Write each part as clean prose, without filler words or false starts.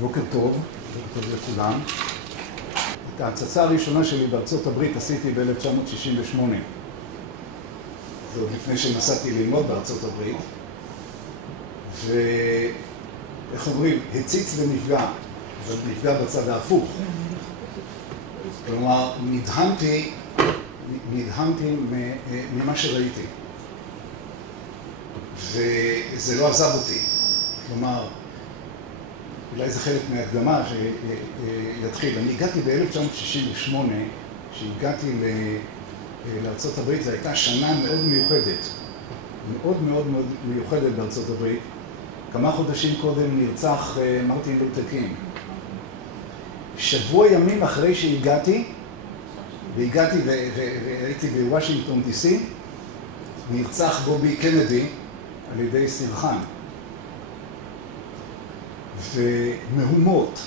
בוקר טוב לכולם. את ההצצה הראשונה שלי בארצות הברית עשיתי ב-1968. זה עוד לפני שנסעתי ללמוד בארצות הברית. ואיך אומרים, הציץ ונפגע, אבל נפגע בצד ההפוך. כלומר, נדהמתי ממה שראיתי. וזה לא עזב אותי. כלומר, אולי זה חלק מהקדמה שיתחיל. אני הגעתי ב-1968, כשהגעתי לארצות הברית, זו הייתה שנה מאוד מיוחדת. מאוד מאוד מאוד מיוחדת בארצות הברית. כמה חודשים קודם נרצח מרטין לותר קינג. שבוע ימים אחרי שהגעתי, והייתי בוושינגטון די.סי, נרצח בובי קנדי על ידי סרחן. ומהומות.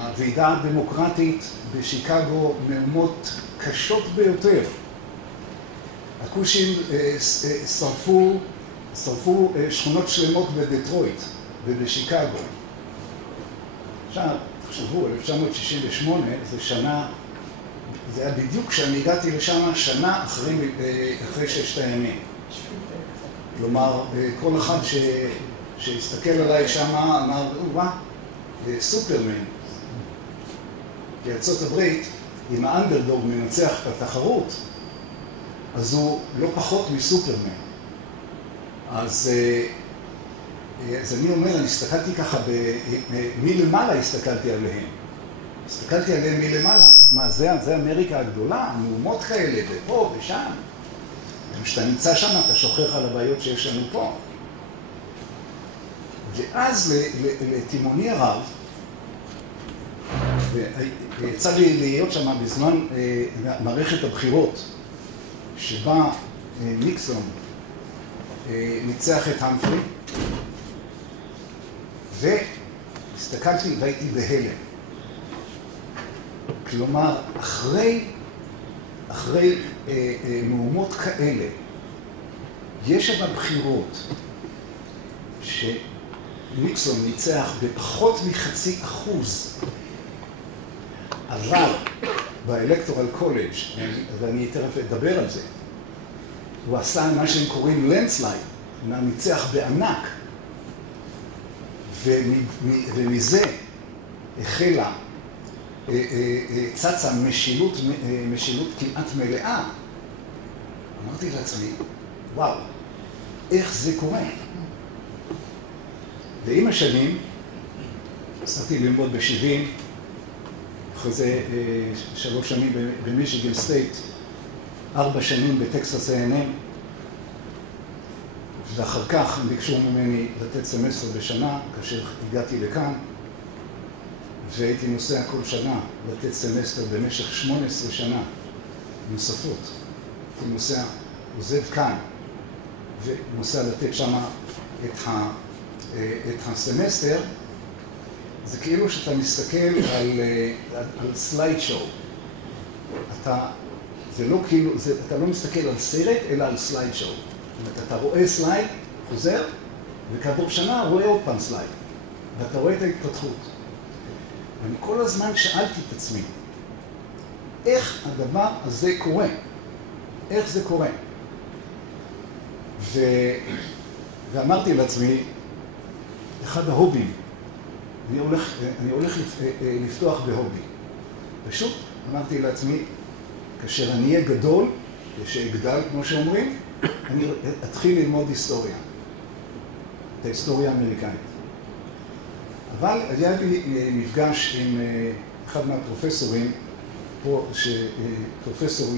הוועידה הדמוקרטית בשיקגו, מהומות קשות ביותר. הכושים שרפו שכונות שלמות בדטרויט ובשיקגו. עכשיו, תחשבו, 1968, זה שנה, זה היה בדיוק כשאני הגעתי לשם שנה אחרי ששת הימים. כלומר, כל אחד שהסתכל עליי שם אמר, וואה, סופרמן. בארצות הברית, אם האנדרדוג מנצח את התחרות, אז הוא לא פחות מסופרמן. אז אני אומר, אני הסתכלתי ככה, מלמעלה הסתכלתי עליהם. הסתכלתי עליהם מלמעלה. מה, זה אמריקה הגדולה? מהומות כאלה, ופה ושם. כשאתה נמצא שם, אתה שוכח על הבעיות שיש לנו פה. ואז לתימוני הרב, ויצא לי להיות שם בזמן מערכת הבחירות, שבה ניקסון ניצח את המפרי, והסתכלתי והייתי בהלם. כלומר, אחרי מהומות כאלה, יש שם בחירות שניקסון ניצח בפחות מ0.5%, אבל באלקטורל קולג', ואני תכף אדבר על זה, הוא עשה מה שהם קוראים לנדסלייד, הוא ניצח בענק, ומזה החלה צצה משילות כמעט מלאה. אמרתי לעצמי, וואו, איך זה קורה? ועם השנים, עשיתי ללמוד ב-70, אחרי זה 3 שנים במישיגן סטייט, 4 שנים בטקסס A&M, ואחר כך הם ביקשו ממני לתת סמסטר בשנה, כאשר הגעתי לכאן, והייתי נוסע כל שנה לתת סמסטר במשך 18 שנה נוספות. הייתי נוסע, עוזב כאן, ונוסע לתת שם את הסמסטר. זה כאילו שאתה מסתכל על סלייד שואו. זה לא כאילו, אתה לא מסתכל על סרט, אלא על סלייד שואו. זאת אומרת, אתה רואה סלייד, חוזר, וכעבור שנה רואה עוד פעם סלייד. ואתה רואה את ההתפתחות. ואני כל הזמן שאלתי את עצמי, איך הדבר הזה קורה? איך זה קורה? ואמרתי לעצמי, אחד ההובים, אני הולך לפתוח בהובי. פשוט אמרתי לעצמי, כאשר אני אהיה גדול, כשאגדל, כמו שאומרים, אני אתחיל ללמוד היסטוריה. את ההיסטוריה האמריקאית. אבל היה לי מפגש עם אחד מהפרופסורים, פרופסור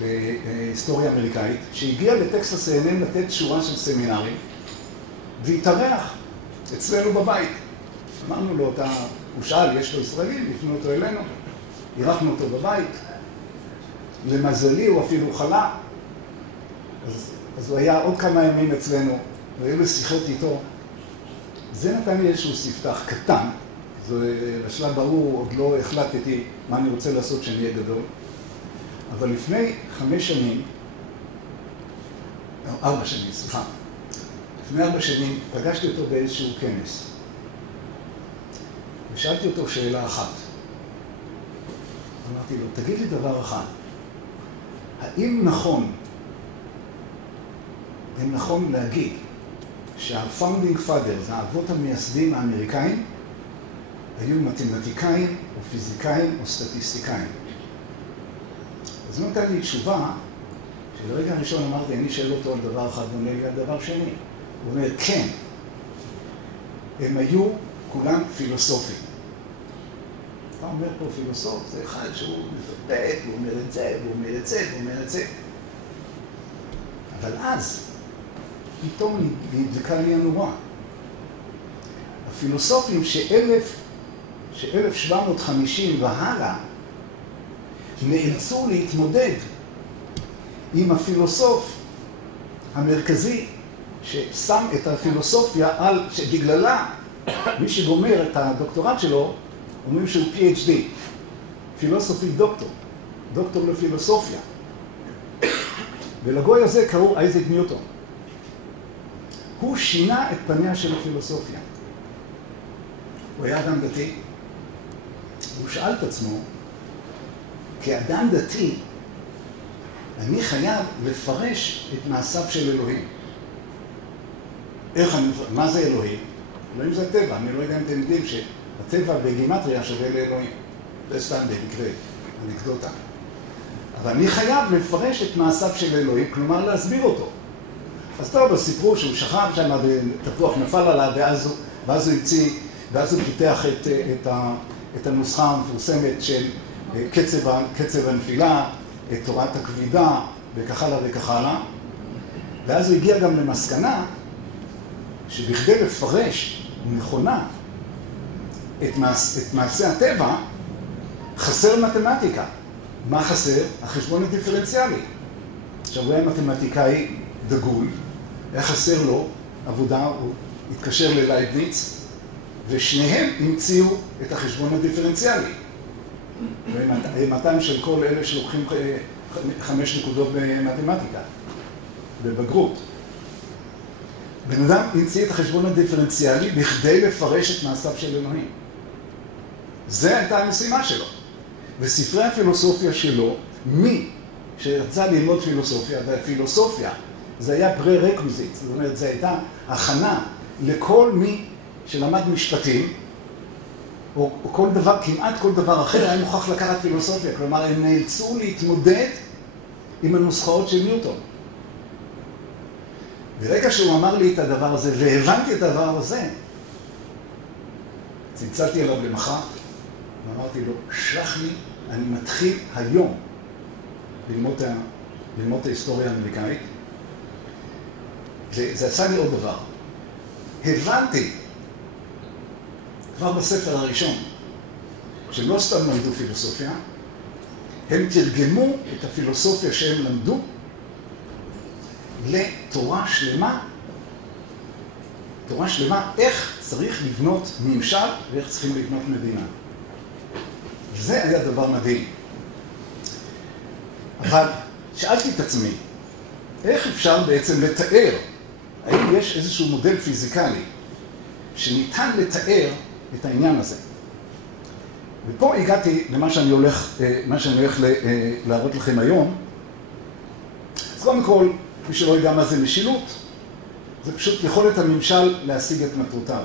להיסטוריה אמריקאית, שהגיע לטקסס A&M לתת שורה של סמינרים, והתארח אצלנו בבית. אמרנו לו, הוא שאל, יש לו ישראלים, הפנו אותו אלינו, אירחנו אותו בבית. למזלי, הוא אפילו חלה. אז הוא היה עוד כמה ימים אצלנו, והיו לו שיחות איתו. זה נתן לי איזשהו ספתח קטן, בשלב ברור עוד לא החלטתי מה אני רוצה לעשות שאני אהיה גדול, אבל לפני 5 שנים, 4 שנים, סליחה, לפני 4 שנים פגשתי אותו באיזשהו כנס. ושאלתי אותו שאלה אחת. אמרתי לו, תגיד לי דבר אחד, האם נכון להגיד שה-founding fathers, האבות המייסדים האמריקאים, היו מתמטיקאים או פיזיקאים או סטטיסטיקאים? אז הוא נתן לי תשובה, שלרגע הראשון אמרתי, אני שאל אותו על דבר אחד ועונה לי על דבר שני. הוא אומר, כן, הם היו כולם פילוסופים. אתה אומר פה פילוסוף, זה אחד שהוא מפרט, הוא אומר את זה, והוא אומר את זה, והוא אומר את זה. אבל אז, פתאום נדלקה לי הנורה. הפילוסופים ש-1750 והלאה נאלצו להתמודד עם הפילוסוף המרכזי ששם את הפילוסופיה שבגללה מי שגומר את הדוקטורט שלו אומרים שהוא PhD, פילוסופי דוקטור לפילוסופיה. ולגוי הזה קראו אייזק ניוטון. הוא שינה את פניה של הפילוסופיה. הוא היה אדם דתי. הוא שאל את עצמו, כאדם דתי, אני חייב לפרש את מעשיו של אלוהים. מה זה אלוהים? אלוהים זה הטבע. אני לא יודע אם אתם יודעים שהטבע בגימטריה שווה לאלוהים. זה סתם במקרה, אנקדוטה. אבל אני חייב לפרש את מעשיו של אלוהים, כלומר להסביר אותו. אז טוב, סיפרו שהוא שכב שם ותפוח נפל עליו, ואז הוא פיתח את הנוסחה המפורסמת של קצב הנפילה, את תורת הכבידה, וכך הלאה וכך הלאה. ואז הוא הגיע גם למסקנה שבכדי לפרש נכונה את מעשה הטבע, חסר מתמטיקה. מה חסר? החשבון הדיפרנציאלי. עכשיו, הוא היה מתמטיקאי דגול, היה חסר לו עבודה, הוא התקשר ללייבניץ, ושניהם המציאו את החשבון הדיפרנציאלי. ומאתיים של כל אלה שלוקחים 5 נקודות במתמטיקה, בבגרות. בן אדם המציא את החשבון הדיפרנציאלי בכדי לפרש את מעשיו של אלוהים. זה הייתה המשימה שלו. וספרי הפילוסופיה שלו, מי שרצה ללמוד פילוסופיה, והפילוסופיה זה היה פרה-רקוויזיט, זאת אומרת, זה הייתה הכנה לכל מי שלמד משפטים, או כל דבר, כמעט כל דבר אחר, היה מוכרח לקחת פילוסופיה. כלומר, הם נאלצו להתמודד עם הנוסחאות של ניוטון. ברגע שהוא אמר לי את הדבר הזה, והבנתי את הדבר הזה, צלצלתי אליו למחר, ואמרתי לו, שלח לי, אני מתחיל היום ללמוד את ההיסטוריה האמריקאית. זה עשה לי עוד דבר. הבנתי, כבר בספר הראשון, שהם לא סתם למדו פילוסופיה, הם תרגמו את הפילוסופיה שהם למדו לתורה שלמה, תורה שלמה, איך צריך לבנות ממשל ואיך צריכים לבנות מדינה. זה היה דבר מדהים. אבל שאלתי את עצמי, איך אפשר בעצם לתאר, האם יש איזשהו מודל פיזיקלי שניתן לתאר את העניין הזה? ופה הגעתי למה שאני הולך להראות לכם היום. אז קודם כל, מי שלא יודע מה זה משילות, זה פשוט יכולת הממשל להשיג את מטרותיו.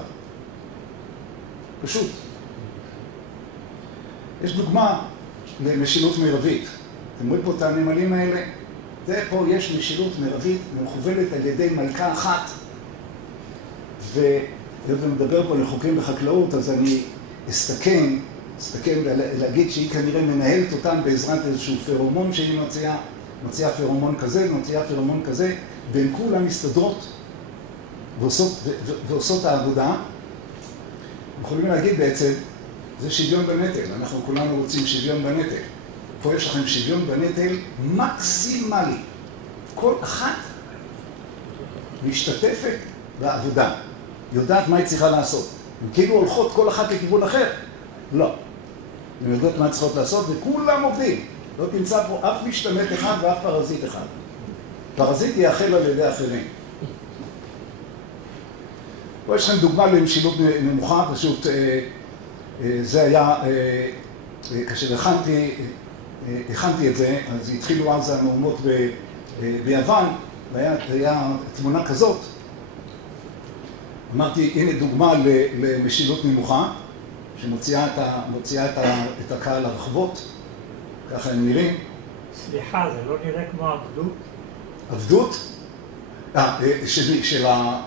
פשוט. יש דוגמה למשילות מרבית. אתם רואים פה את הנמלים האלה? זה פה יש משילות מרבית מכוונת על ידי מלכה אחת. ומדבר פה לחוקרים בחקלאות, אז אני אסתכן להגיד שהיא כנראה מנהלת אותם בעזרת איזשהו פרומון שהיא מוציאה פרומון כזה, מוציאה פרומון כזה, והן כולם מסתדרות ועושות העבודה. יכולים להגיד בעצם, זה שוויון בנטל. אנחנו כולנו רוצים שוויון בנטל. פה יש לכם שוויון בנטל מקסימלי. כל אחת משתתפת בעבודה. יודעת מה היא צריכה לעשות. הן כאילו הולכות כל אחת לכיוון אחר. לא. הן יודעות מה צריכות לעשות וכולם עובדים. לא תמצא פה אף משתמט אחד ואף פרזיט אחד. פרזיט יאכל על ידי אחרים. פה יש לכם דוגמה למשילות נמוכה, פשוט זה היה, כאשר הכנתי את זה, אז התחילו אז המהומות ביוון, והיה תמונה כזאת. אמרתי, הנה דוגמה למשילות נמוכה, שמוציאה את הקהל לרחובות, ככה הם נראים. סליחה, זה לא נראה כמו עבדות? עבדות?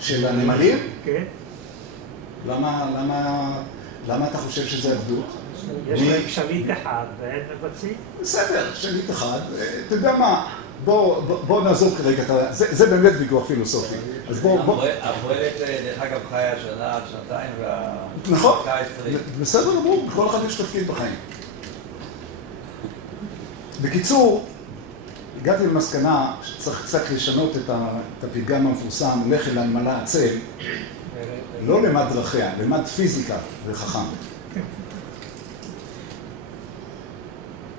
של הנמלים? כן. למה אתה חושב שזה עבדות? יש להם שליט אחד והם מבצעים? בסדר, שליט אחד. אתה יודע מה? בוא נעזוב כרגע, זה באמת ויכוח פילוסופי. הפועלת, דרך אגב, חיה שנה, שנתיים, נכון, וה-19. בסדר גמור, בכל אחד יש תפקיד בחיים. בקיצור, הגעתי למסקנה שצריך קצת לשנות את הפתגם המפורסם, לך אל הנמלה עצל, לא למד דרכיה, למד פיזיקה וחכם.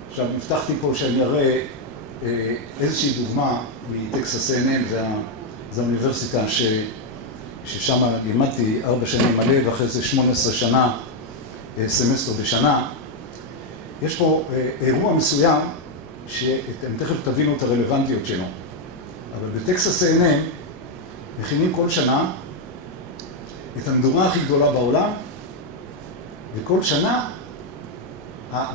עכשיו, הבטחתי פה שאני אראה איזושהי דוגמה מטקסס A&M, זו האוניברסיטה ששם לימדתי 4 שנים מלא, ואחרי זה 18 שנה, סמסטר בשנה. יש פה אירוע מסוים, שאתם תכף תבינו את הרלוונטיות שלו. אבל בטקסס A&M מכינים כל שנה את המדורה הכי גדולה בעולם, וכל שנה,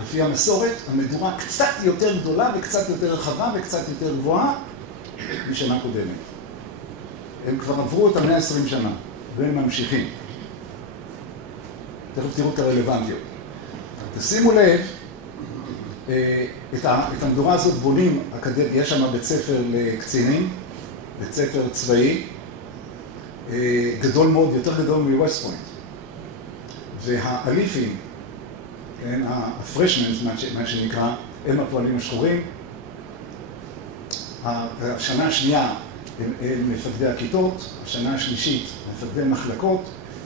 לפי המסורת, המדורה קצת יותר גדולה וקצת יותר רחבה וקצת יותר גבוהה משנה קודמת. הם כבר עברו את 120 שנה, והם ממשיכים. תכף תראו את הרלוונטיות. תשימו לב, את המדורה הזאת בונים, יש שם בית ספר לקצינים, בית ספר צבאי, גדול מאוד, יותר גדול מווסט פוינט. והאליפים, כן, הפרשמנס, מה שנקרא, הם הפועלים השחורים. השנה השנייה הם מפקדי הכיתות, השנה השלישית מפקדי מחלקות,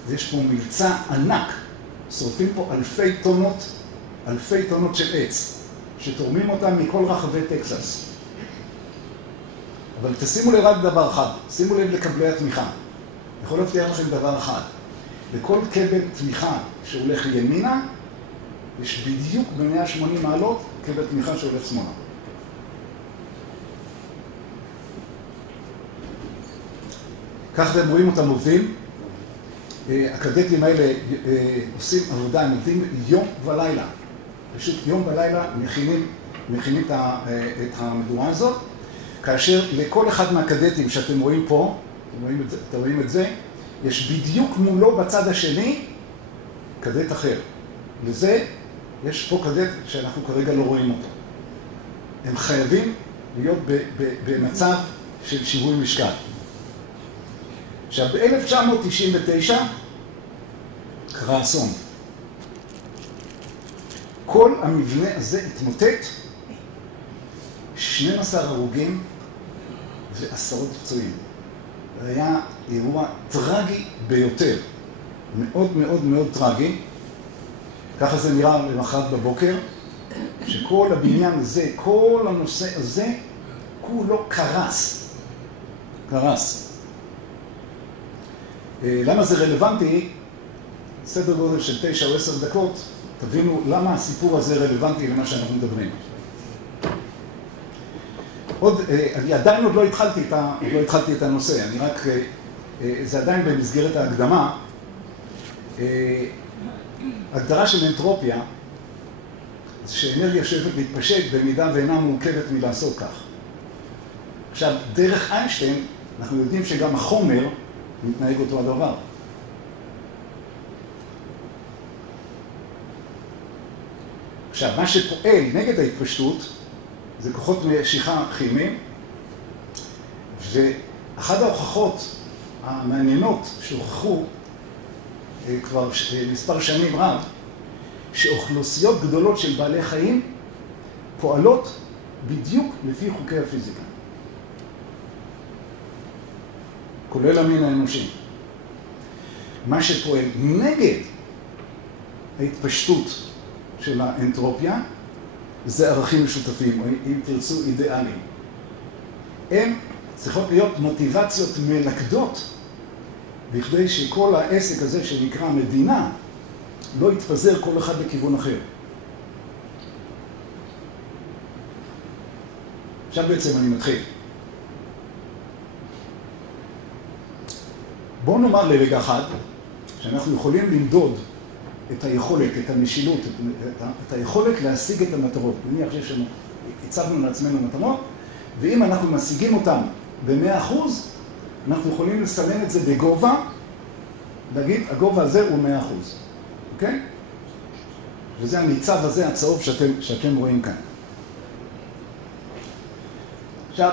ויש פה מבצע ענק, שורפים פה אלפי טונות של עץ, שתורמים אותם מכל רחבי טקסס. אבל תשימו לב רק דבר אחד, שימו לב לקבלי התמיכה. אני יכול להבטיח לכם דבר אחד, בכל קבל תמיכה שהולך ימינה, יש בדיוק ב-180 מעלות קבל תמיכה שהולך שמאלה. כך אתם רואים אותם עובדים. הקדטים האלה עושים עבודה, הם עובדים יום ולילה. פשוט יום ולילה מכינים את המדורה הזאת, כאשר לכל אחד מהקדטים שאתם רואים פה, אתם רואים את זה, יש בדיוק מולו בצד השני קדט אחר. לזה יש פה קדט שאנחנו כרגע לא רואים אותו. הם חייבים להיות במצב של שיווי משקל. עכשיו, ב-1999 קרה אסון. כל המבנה הזה התמוטט, 12 הרוגים ועשרות פצועים. זה היה אירוע טרגי ביותר, מאוד מאוד מאוד טרגי. ככה זה נראה למחרת בבוקר, שכל הבניין הזה, כל הנושא הזה, כולו קרס. למה זה רלוונטי? סדר גודל של 9 או 10 דקות, תבינו למה הסיפור הזה רלוונטי למה שאנחנו מדברים. אני עדיין עוד לא התחלתי את הנושא, אני רק, זה עדיין במסגרת ההקדמה. הגדרה של אנטרופיה, זה שאנרגיה שואפת להתפשט במידה ואינה מורכבת מלעשות כך. עכשיו, דרך איינשטיין, אנחנו יודעים שגם החומר מתנהג אותו הדבר. עכשיו, מה שפועל נגד ההתפשטות, זה כוחות משיכה כימיים, ואחת ההוכחות המעניינות שהוכחו כבר מספר שנים רב, שאוכלוסיות גדולות של בעלי חיים פועלות בדיוק לפי חוקי הפיזיקה. כולל המין האנושי. מה שפועל נגד ההתפשטות של האנטרופיה, זה ערכים משותפים, או אם תרצו אידיאליים. הם צריכות להיות מוטיבציות מלכדות, בכדי שכל העסק הזה שנקרא מדינה, לא יתפזר כל אחד לכיוון אחר. עכשיו בעצם אני מתחיל. בואו נאמר לרגע אחד שאנחנו יכולים למדוד את היכולת, את המשילות, את היכולת להשיג את המטרות. נניח שהצבנו לעצמנו מטרות, ואם אנחנו משיגים אותן ב-100%, אנחנו יכולים לסמן את זה בגובה, להגיד, הגובה הזה הוא 100%. אוקיי? וזה הניצב הזה, הצהוב שאתם רואים כאן. עכשיו,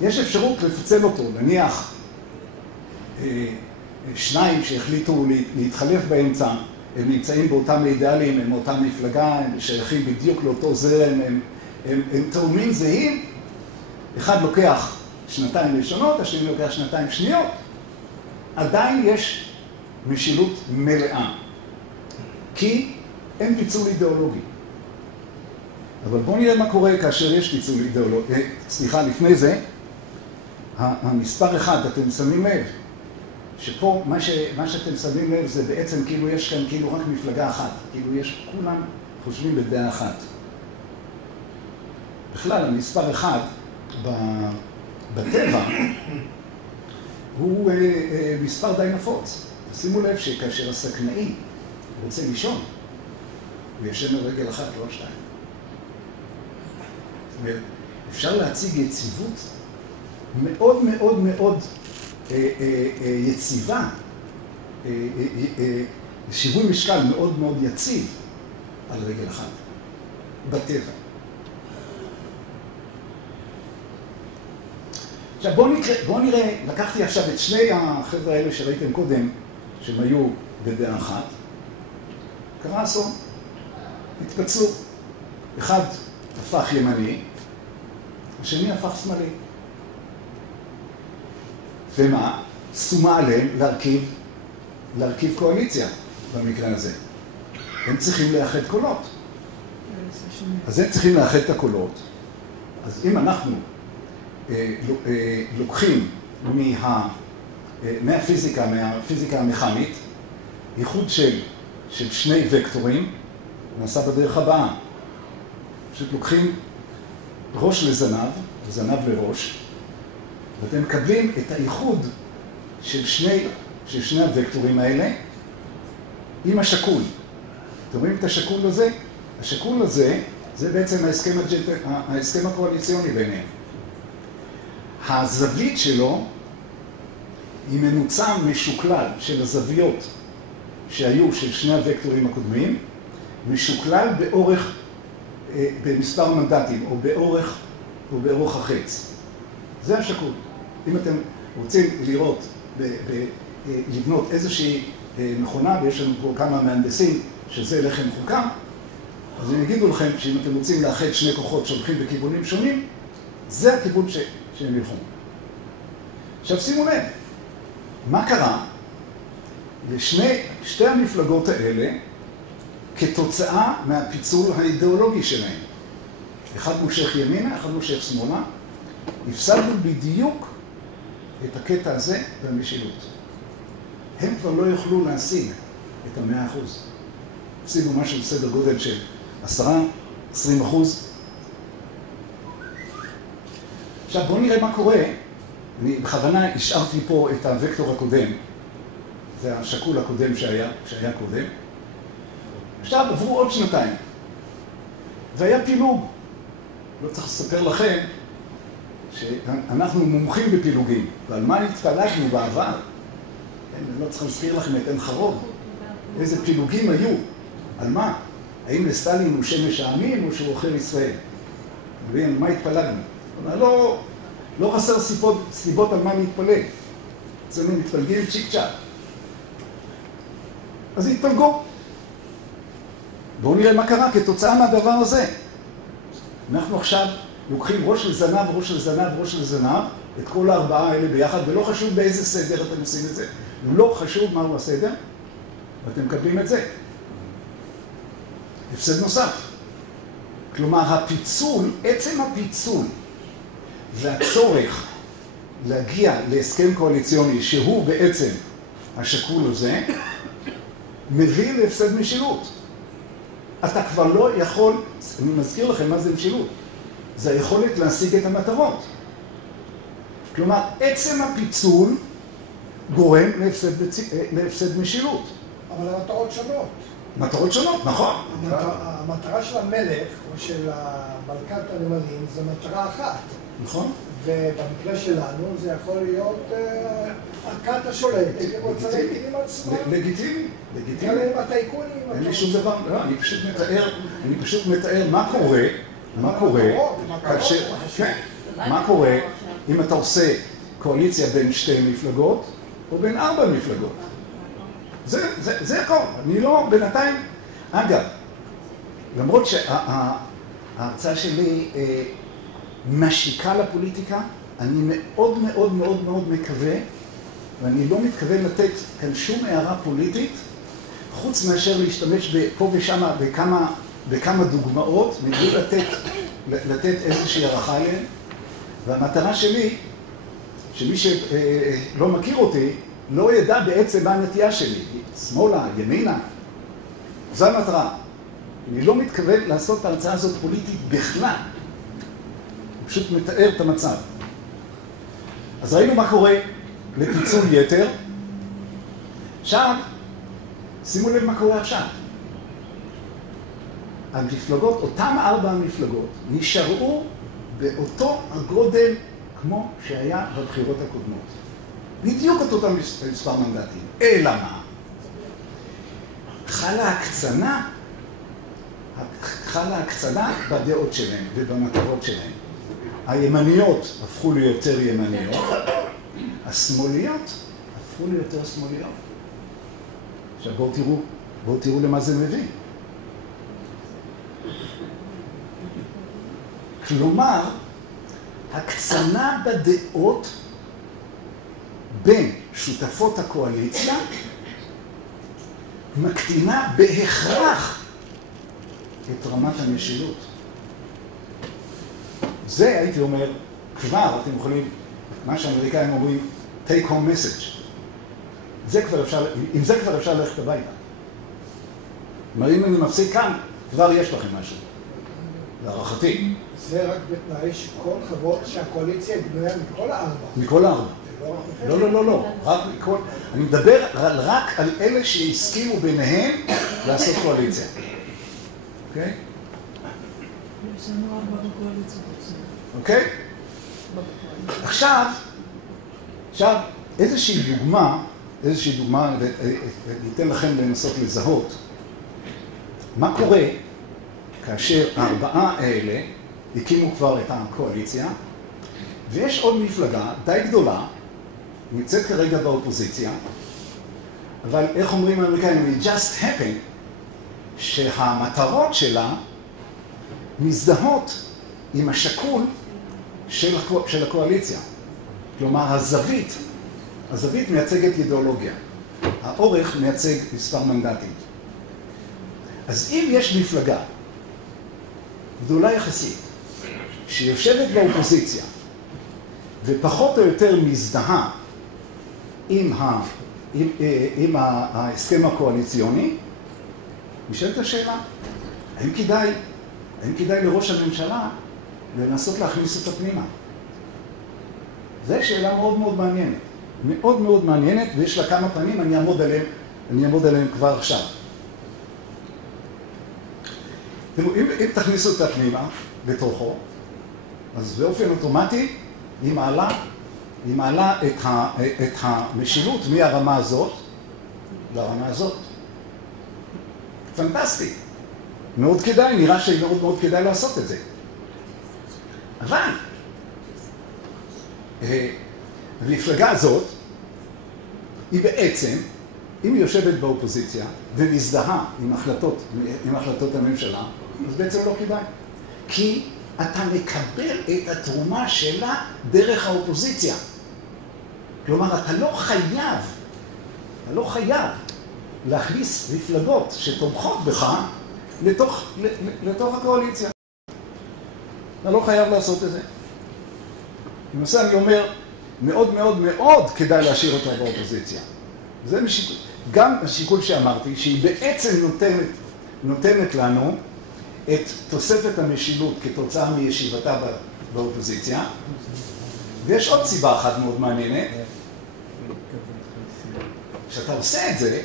יש אפשרות לפצל אותו, נניח שניים שהחליטו להתחלף באמצע, הם נמצאים באותם אידיאלים, הם מאותה מפלגה, הם שייכים בדיוק לאותו זרם, הם תאומים זהים, אחד לוקח 2 ראשונות, השני לוקח 2 שניות, עדיין יש משילות מלאה, כי אין פיצול אידיאולוגי. אבל בואו נראה מה קורה כאשר יש פיצול אידיאולוגי. סליחה, לפני זה, המספר 1, אתם שמים לב, שפה מה שאתם שמים לב זה בעצם כאילו יש כאן כאילו רק מפלגה אחת, כאילו יש, כולם חושבים בדעה אחת. בכלל, המספר 1 בטבע הוא מספר די נפוץ. שימו לב שכאשר הסכנאי רוצה לישון, הוא ישן על רגל אחת, לא 2. זאת אומרת, אפשר להציג יציבות מאוד מאוד מאוד יציבה, שיווי משקל מאוד מאוד יציב על רגל אחת, בטבע. עכשיו בואו נראה, לקחתי עכשיו את שני החבר'ה האלה שראיתם קודם, שהם היו בדעה אחת, קרה אסון, התפצלו, אחד הפך ימני, השני הפך שמאלי. ומה? סומה עליהם להרכיב קואליציה במקרה הזה. הם צריכים לאחד קולות. אז הם צריכים לאחד את הקולות. אז אם אנחנו לוקחים מהפיזיקה המכנית, ייחוד של 2 וקטורים, נעשה בדרך הבאה. פשוט לוקחים ראש לזנב, וזנב לראש, ואתם מקבלים את הייחוד של שני הוקטורים האלה עם השקול. אתם רואים את השקול הזה? השקול הזה זה בעצם ההסכם הקואליציוני ביניהם. הזווית שלו היא ממוצע משוקלל של הזוויות שהיו של שני הוקטורים הקודמים, משוקלל באורך, במספר מנדטים או באורך החץ. זה השקול. אם אתם רוצים לראות, לבנות איזושהי מכונה, ויש לנו פה כמה מהנדסים שזה לחם חוקה, אז הם יגידו לכם שאם אתם רוצים לאחד 2 כוחות שהולכים בכיוונים שונים, זה הכיוון שהם ילכו. עכשיו שימו לב, מה קרה לשתי המפלגות האלה כתוצאה מהפיצול האידיאולוגי שלהם? אחד מושך ימינה, אחד מושך שמאלה, הפסדנו בדיוק את הקטע הזה במשילות. הם כבר לא יוכלו להשיג את 100%. הפסידו משהו בסדר גודל של 10-20%. עכשיו בואו נראה מה קורה. אני בכוונה השארתי פה את הוקטור הקודם. זה השקול הקודם שהיה קודם. עכשיו עברו עוד 2. והיה פילוג. לא צריך לספר לכם שאנחנו מומחים בפילוגים. ועל מה התפלגנו בעבר? אני לא צריך להזכיר לכם את עין חרוב. איזה פילוגים היו. על מה? האם לסטלין הוא שמש העמים או שהוא עוכר ישראל? על מה התפלגנו? לא חסר סיבות על מה להתפלג. אצלנו מתפלגים צ'יק צ'אק. אז התפלגו. בואו נראה מה קרה כתוצאה מהדבר הזה. אנחנו עכשיו לוקחים ראש לזנב, ראש לזנב, ראש לזנב, את כל 4 האלה ביחד, ולא חשוב באיזה סדר אתם עושים את זה. לא חשוב מהו הסדר, ואתם מקבלים את זה. הפסד נוסף. כלומר, הפיצול, עצם הפיצול, והצורך להגיע להסכם קואליציוני, שהוא בעצם השקול הזה, מביא להפסד משילות. אתה כבר לא יכול, אני מזכיר לכם מה זה משילות, זה היכולת להשיג את המטרות. כלומר, עצם הפיצול גורם להפסד משילות. אבל המטרות שונות. מטרות שונות, נכון. המטרה של המלך או של מלכת הנמלים זה מטרה אחת. נכון. ובמקרה שלנו זה יכול להיות ערכת השולטת, הם רוצה להגיד עם עצמם. לגיטימי, לגיטימי. גם עם הטייקונים. אין לי שום דבר, לא, אני פשוט מתאר מה קורה אם אתה עושה קואליציה בין שתי מפלגות או בין 4 מפלגות. זה הכל, אני לא בינתיים. אגב, למרות שההרצאה שלי משיקה לפוליטיקה, אני מאוד מאוד מאוד מאוד מקווה, ואני לא מתכוון לתת כאן שום הערה פוליטית, חוץ מאשר להשתמש פה ושם בכמה דוגמאות, מבלי לתת איזושהי הערכה אליהן. והמטרה שלי, שמי שלא מכיר אותי, לא ידע בעצם מה הנטייה שלי, שמאלה, ימינה. זו המטרה. אני לא מתכוון לעשות את ההרצאה הזאת פוליטית בכלל. אני פשוט מתאר את המצב. אז ראינו מה קורה לפיצול יתר. עכשיו, שימו לב מה קורה עכשיו. המפלגות, אותם 4 המפלגות, נשארו באותו הגודל כמו שהיה בבחירות הקודמות. בדיוק את אותם מספר מנדטים. אלא מה? חלה הקצנה בדעות שלהם ובמטרות שלהם. הימניות הפכו ליותר ימניות, השמאליות הפכו ליותר שמאליות. עכשיו בואו תראו למה זה מביא. כלומר, הקצנה בדעות בין שותפות הקואליציה מקטינה בהכרח את רמת המשילות. זה הייתי אומר, כבר אתם יכולים, מה שהאמריקאים אומרים, take home message. עם זה כבר אפשר ללכת הביתה. כלומר, אם אני מפסיק כאן, כבר יש לכם משהו. להערכתי. זה רק בתנאי שכל חברות שהקואליציה בנויה מכל 4. מכל 4. לא. אני מדבר רק על אלה שהסכימו ביניהם לעשות קואליציה. אוקיי? יש לנו 4 בקואליציה. אוקיי? עכשיו, איזושהי דוגמה, וניתן לכם לנסות לזהות, מה קורה כאשר 4 האלה הקימו כבר את הקואליציה, ויש עוד מפלגה די גדולה, נמצאת כרגע באופוזיציה, אבל איך אומרים האמריקאים, it just happened, שהמטרות שלה מזדהות עם השקול של הקואליציה. כלומר, הזווית מייצגת אידיאולוגיה, האורך מייצג מספר מנדטים. אז אם יש מפלגה גדולה יחסית, שיושבת באופוזיציה, ופחות או יותר מזדהה עם ההסכם הקואליציוני, נשאלת השאלה, האם כדאי לראש הממשלה לנסות להכניס אותה פנימה? זו שאלה מאוד מאוד מעניינת. מאוד מאוד מעניינת, ויש לה כמה פנים, אני אעמוד עליהם כבר עכשיו. תראו, אם תכניסו אותה פנימה, בתוכו, אז באופן אוטומטי היא מעלה את המשילות מהרמה הזאת לרמה הזאת. פנטסטי. מאוד כדאי, נראה שמאוד מאוד כדאי לעשות את זה. אבל המפלגה הזאת היא בעצם, אם היא יושבת באופוזיציה ומזדהה עם החלטות הממשלה, אז בעצם לא כדאי. כי אתה מקבל את התרומה שלה דרך האופוזיציה. כלומר, אתה לא חייב להכניס מפלגות שתומכות בך לתוך הקואליציה. אתה לא חייב לעשות את זה. למעשה אני אומר, מאוד מאוד מאוד כדאי להשאיר אותה באופוזיציה. זה גם השיקול שאמרתי, שהיא בעצם נותנת לנו את תוספת המשילות כתוצאה מישיבתה באופוזיציה. ויש עוד סיבה אחת מאוד מעניינת. כשאתה עושה את זה,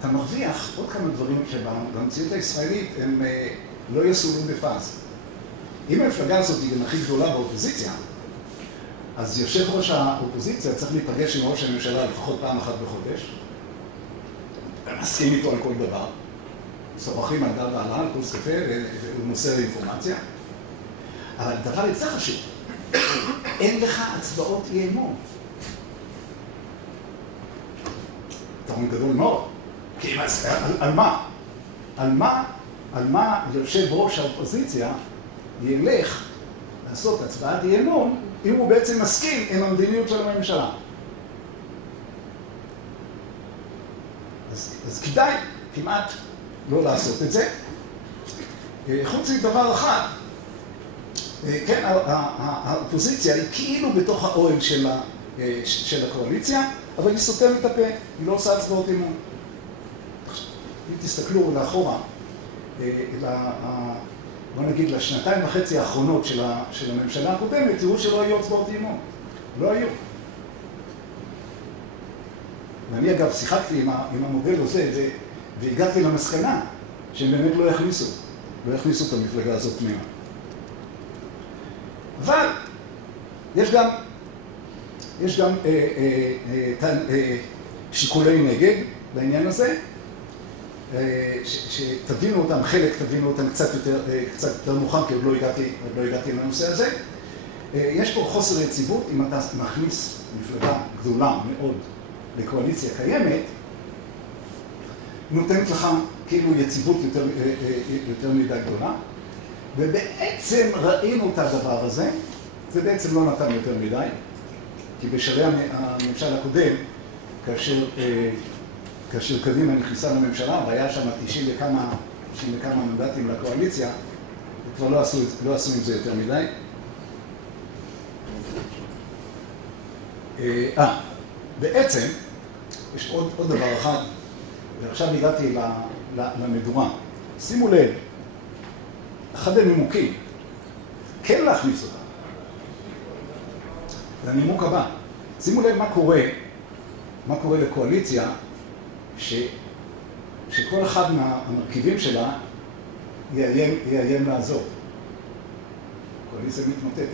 אתה מרוויח עוד כמה דברים שבמציאות הישראלית הם לא יסולו בפאז. אם המפלגה הזאת היא גם הכי גדולה באופוזיציה, אז יושב ראש האופוזיציה צריך להיפגש עם ראש הממשלה לפחות פעם אחת בחודש, ומסכים איתו על כל דבר, שוחחים על דל ועלה, על כוס קפה, והוא מוסר אינפורמציה. אבל דבר יותר חשוב, אין לך הצבעות אי אמון. יתרון גדול מאוד. על מה יושב ראש האופוזיציה ילך לעשות הצבעת אי אמון אם הוא בעצם מסכים עם המדיניות של הממשלה? אז כדאי כמעט לא לעשות את זה. חוץ מדבר אחד, כן, האופוזיציה היא כאילו בתוך האוהל של הקואליציה, אבל היא סותמת את הפה, היא לא עושה הצבעות אמון. אם תסתכלו לאחורה, בוא נגיד לשנתיים וחצי האחרונות של הממשלה הקודמת, תראו שלא היו הצבעות אמון. לא היו. ואני אגב שיחקתי עם המודל הזה והגעתי למסקנה שהם באמת לא יכניסו את המפלגה הזאת פנימה. אבל יש גם שיקולי נגד בעניין הזה, שתבינו אותם, חלק תבינו אותם קצת יותר מאוחר, כי עוד לא הגעתי לנושא הזה. יש פה חוסר יציבות. אם אתה מכניס מפלגה גדולה מאוד לקואליציה קיימת, נותנת לך כאילו יציבות יותר מדי גדולה, ובעצם ראינו את הדבר הזה. זה בעצם לא נתן יותר מדי, כי בשלב הממשל הקודם, כאשר קדימה נכנסה לממשלה, והיה שם 90 וכמה מנדטים לקואליציה, כבר לא עשו עם זה יותר מדי. בעצם, יש עוד דבר אחד, ועכשיו הגעתי למדורה. שימו לב, אחד הנימוקים, כן להכניס אותה. זה הנימוק הבא. שימו לב מה קורה לקואליציה, שכל אחד מהמרכיבים שלה יאיים לעזוב. קואליציה מתמוטטת.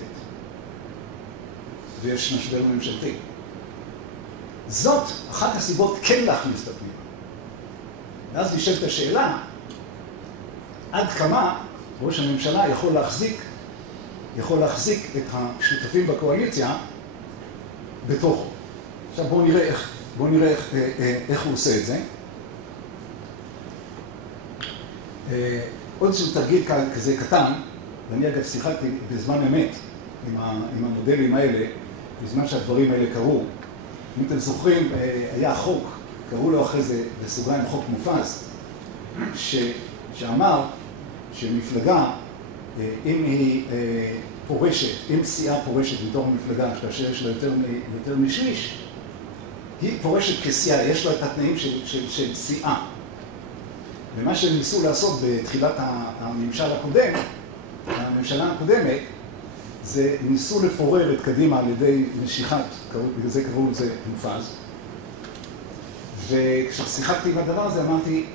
ויש משבר ממשלתי. זאת אחת הסיבות כן להכניס את הפנימה. ואז נשאלת השאלה, עד כמה ראש הממשלה יכול להחזיק את השותפים בקואליציה בתוכו. עכשיו בואו נראה איך הוא עושה את זה. עוד איזשהו תרגיל כזה קטן, ואני אגב שיחקתי בזמן אמת עם המודלים האלה, בזמן שהדברים האלה קרו. אם אתם זוכרים, היה חוק, קראו לו אחרי זה בסוגריים חוק מופז, שאמר שמפלגה, אם היא פורשת, אם סיעה פורשת בתוך המפלגה, כאשר יש לה יותר משליש, היא פורשת כסיעה, יש לה את התנאים של סיעה. ומה שהם ניסו לעשות בתחילת הממשלה הקודמת, זה ניסו לפורר את קדימה על ידי משיכת, בגלל זה קראו לזה מופז. וכששיחקתי עם הדבר הזה אמרתי,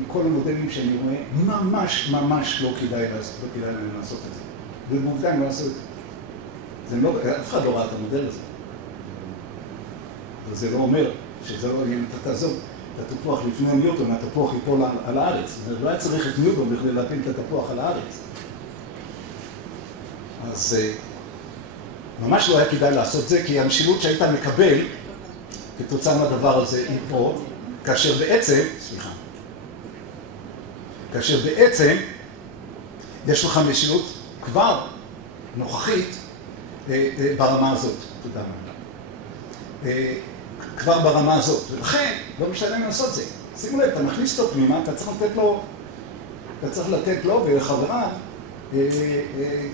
מכל המודלים שאני רואה, ממש לא כדאי להם לעשות את זה. ובעובדה הם לא עשו את זה. אף אחד לא ראה את המודל הזה. וזה לא אומר שזה לא עניין, אתה תעזוב את התפוח לפני ניוטון, התפוח ייפול על הארץ. לא היה צריך את ניוטון בכדי להפיל את התפוח על הארץ. אז ממש לא היה כדאי לעשות זה, כי המשילות שהיית מקבל כתוצאה מהדבר הזה היא פה, כאשר בעצם יש לך משילות כבר נוכחית ברמה הזאת. תודה רבה. כבר ברמה הזאת, ולכן לא משתלם לעשות זה. שימו לב, אתה מכניס אותו פנימה, אתה צריך לתת לו ולחבריו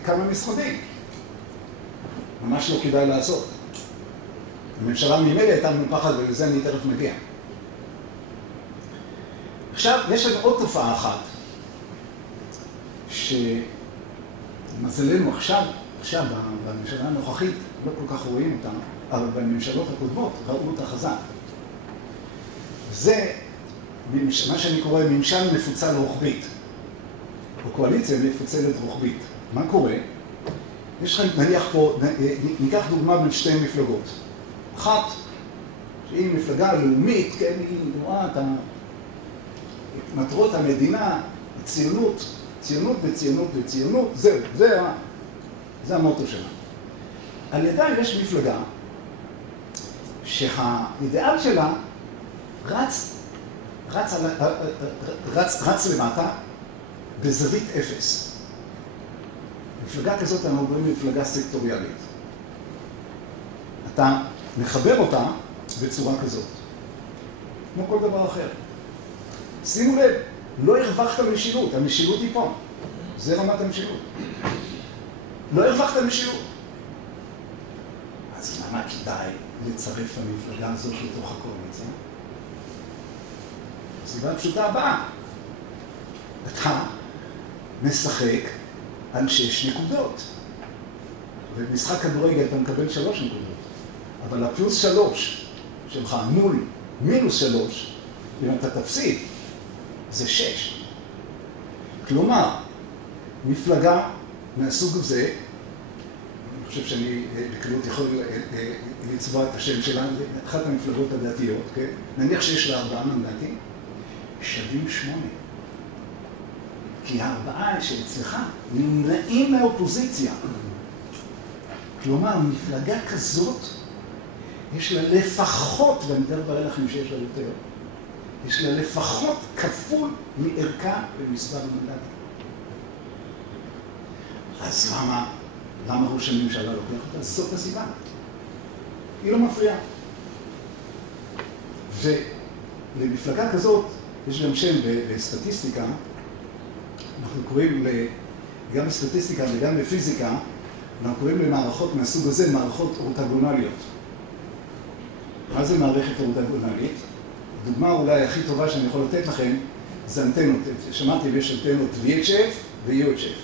כמה משרדים. ממש לא כדאי לעשות. הממשלה ממילא הייתה מנופחת, ולזה אני תכף מגיע. עכשיו, יש לנו עוד תופעה אחת, שמזלנו עכשיו בממשלה הנוכחית, לא כל כך רואים אותה, אבל בממשלות הקודמות ראו אותה חזק. זה מה שאני קורא ממשל מפוצל רוחבית, או קואליציה מפוצלת רוחבית. מה קורה? יש לכם, נניח פה, ניקח דוגמה בין שתי מפלגות. אחת, שהיא מפלגה לאומית, כן, היא רואה את מטרות המדינה, ציונות, ציונות וציונות וציונות, זהו, זה המוטו שלה. על ידה יש מפלגה שהאידאל שלה רץ למטה בזווית אפס. מפלגה כזאת אנחנו קוראים מפלגה סקטוריאלית. אתה מחבר אותה בצורה כזאת, כמו כל דבר אחר. שימו לב, לא הרווחת משילות, המשילות היא פה. זה רמת המשילות. לא הרווחת משילות. אז למה כדאי לצרף את המפלגה הזאת לתוך הקואליציה? הסיבה הפשוטה הבאה. אתה משחק על 6 נקודות. ובמשחק כדורגל אתה מקבל 3 נקודות. אבל הפלוס 3 שלך מול מינוס 3, אם אתה תפסיד, זה 6. כלומר, מפלגה מהסוג הזה, אני חושב שאני בקלות יכול לצבוע את השם שלה, אחת המפלגות הדתיות, כן? נניח שיש לה 4 מנדטים, שווים 8. כי 4 שאצלך נמנעים מהאופוזיציה. כלומר, מפלגה כזאת, יש לה לפחות, ואני תכף אראה לכם שיש לה יותר, יש לה לפחות כפול מערכה במספר המנדטים. אז למה ראש הממשלה לוקח אותה? זאת הסיבה. היא לא מפריעה. ולמפלגה כזאת, יש גם שם בסטטיסטיקה, אנחנו קוראים גם בסטטיסטיקה וגם בפיזיקה, אנחנו קוראים למערכות מהסוג הזה מערכות אורתוגונליות. מה זה מערכת אורתוגונלית? הדוגמה אולי הכי טובה שאני יכול לתת לכם זה אנטנות. שמעתי ויש אנטנות VHF ו-UHF.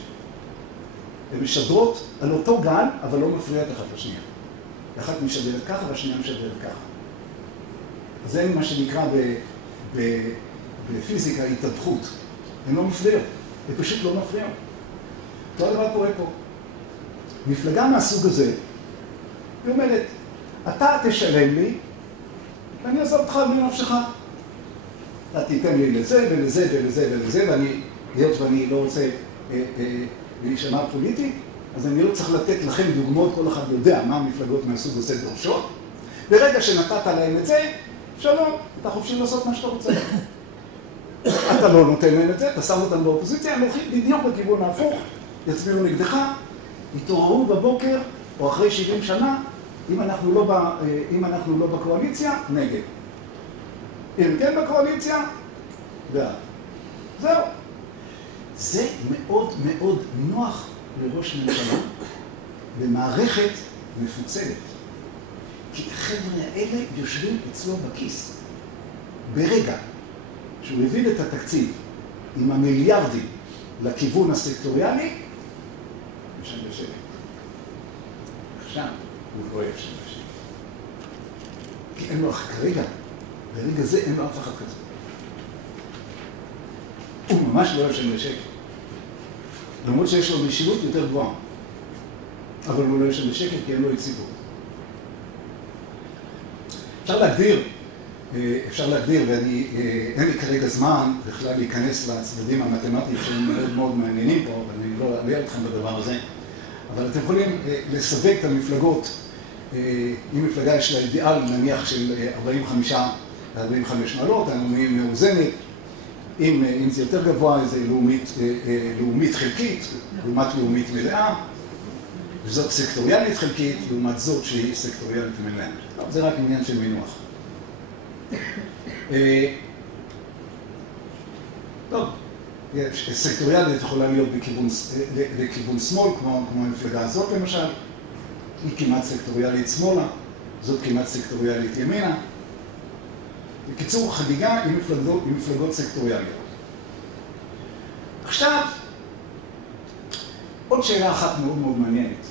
הן משדרות על אותו גל, אבל לא מפריעות אחת לשנייה. אחת משדרת ככה והשנייה משדרת ככה. אז זה מה שנקרא בפיזיקה התהפכות. הן לא מפריעות, הן פשוט לא מפריעות. אותו הדבר קורה פה. מפלגה מהסוג הזה, היא אומרת, אתה תשלם לי, ואני אעזוב אותך מנפשך. אתה תיתן לי לזה ולזה ולזה ולזה, והיות ואני לא רוצה להישמע פוליטי, אז אני לא צריך לתת לכם דוגמאות, כל אחד יודע מה המפלגות מהסוג הזה דורשות. ברגע שנתת להם את זה, שלום, אתה חופשי לעשות מה שאתה רוצה. אתה לא נותן להם את זה, אתה שם אותם באופוזיציה, הם הולכים בדיוק בכיוון ההפוך, יצביעו נגדך, יתעוררו בבוקר, או אחרי 70 שנה, אם אנחנו לא בקואליציה, נגד. אם כן בקואליציה, בעד. זהו. זה מאוד מאוד נוח לראש ממשלה במערכת מפוצלת. כי החבר'ה האלה יושבים אצלו בכיס. ברגע שהוא הביא את התקציב עם המיליארדים לכיוון הסקטוריאלי, יושב בשקט. עכשיו הוא לא יושב בשקט. כי אין לו כרגע, ברגע זה אין לו אף אחד כזה. הוא ממש לא יושב בשקט. למרות שיש לו משילות יותר גבוהה. אבל הוא לא יושב בשקט כי אין לו יציבות. אפשר להגדיר, ואין לי כרגע זמן בכלל להיכנס לצדדים המתמטיים שהם מאוד מאוד מעניינים פה, ואני לא אעלה אתכם בדבר הזה, אבל אתם יכולים לסווג את המפלגות, אם מפלגה יש לה אידיאל נניח של 45 מעלות, הנאומית מאוזנת, אם זה יותר גבוה, זה לאומית חלקית, לעומת לאומית מלאה, וזאת סקטוריאלית חלקית, לעומת זאת שהיא סקטוריאלית מלאה. זה רק עניין של מינוח. טוב, סקטוריאלית יכולה להיות בכיוון שמאל, כמו המפלגה הזאת למשל, היא כמעט סקטוריאלית שמאלה, זאת כמעט סקטוריאלית ימינה. בקיצור, חגיגה עם מפלגות סקטוריאליות. עכשיו, עוד שאלה אחת מאוד מאוד מעניינת.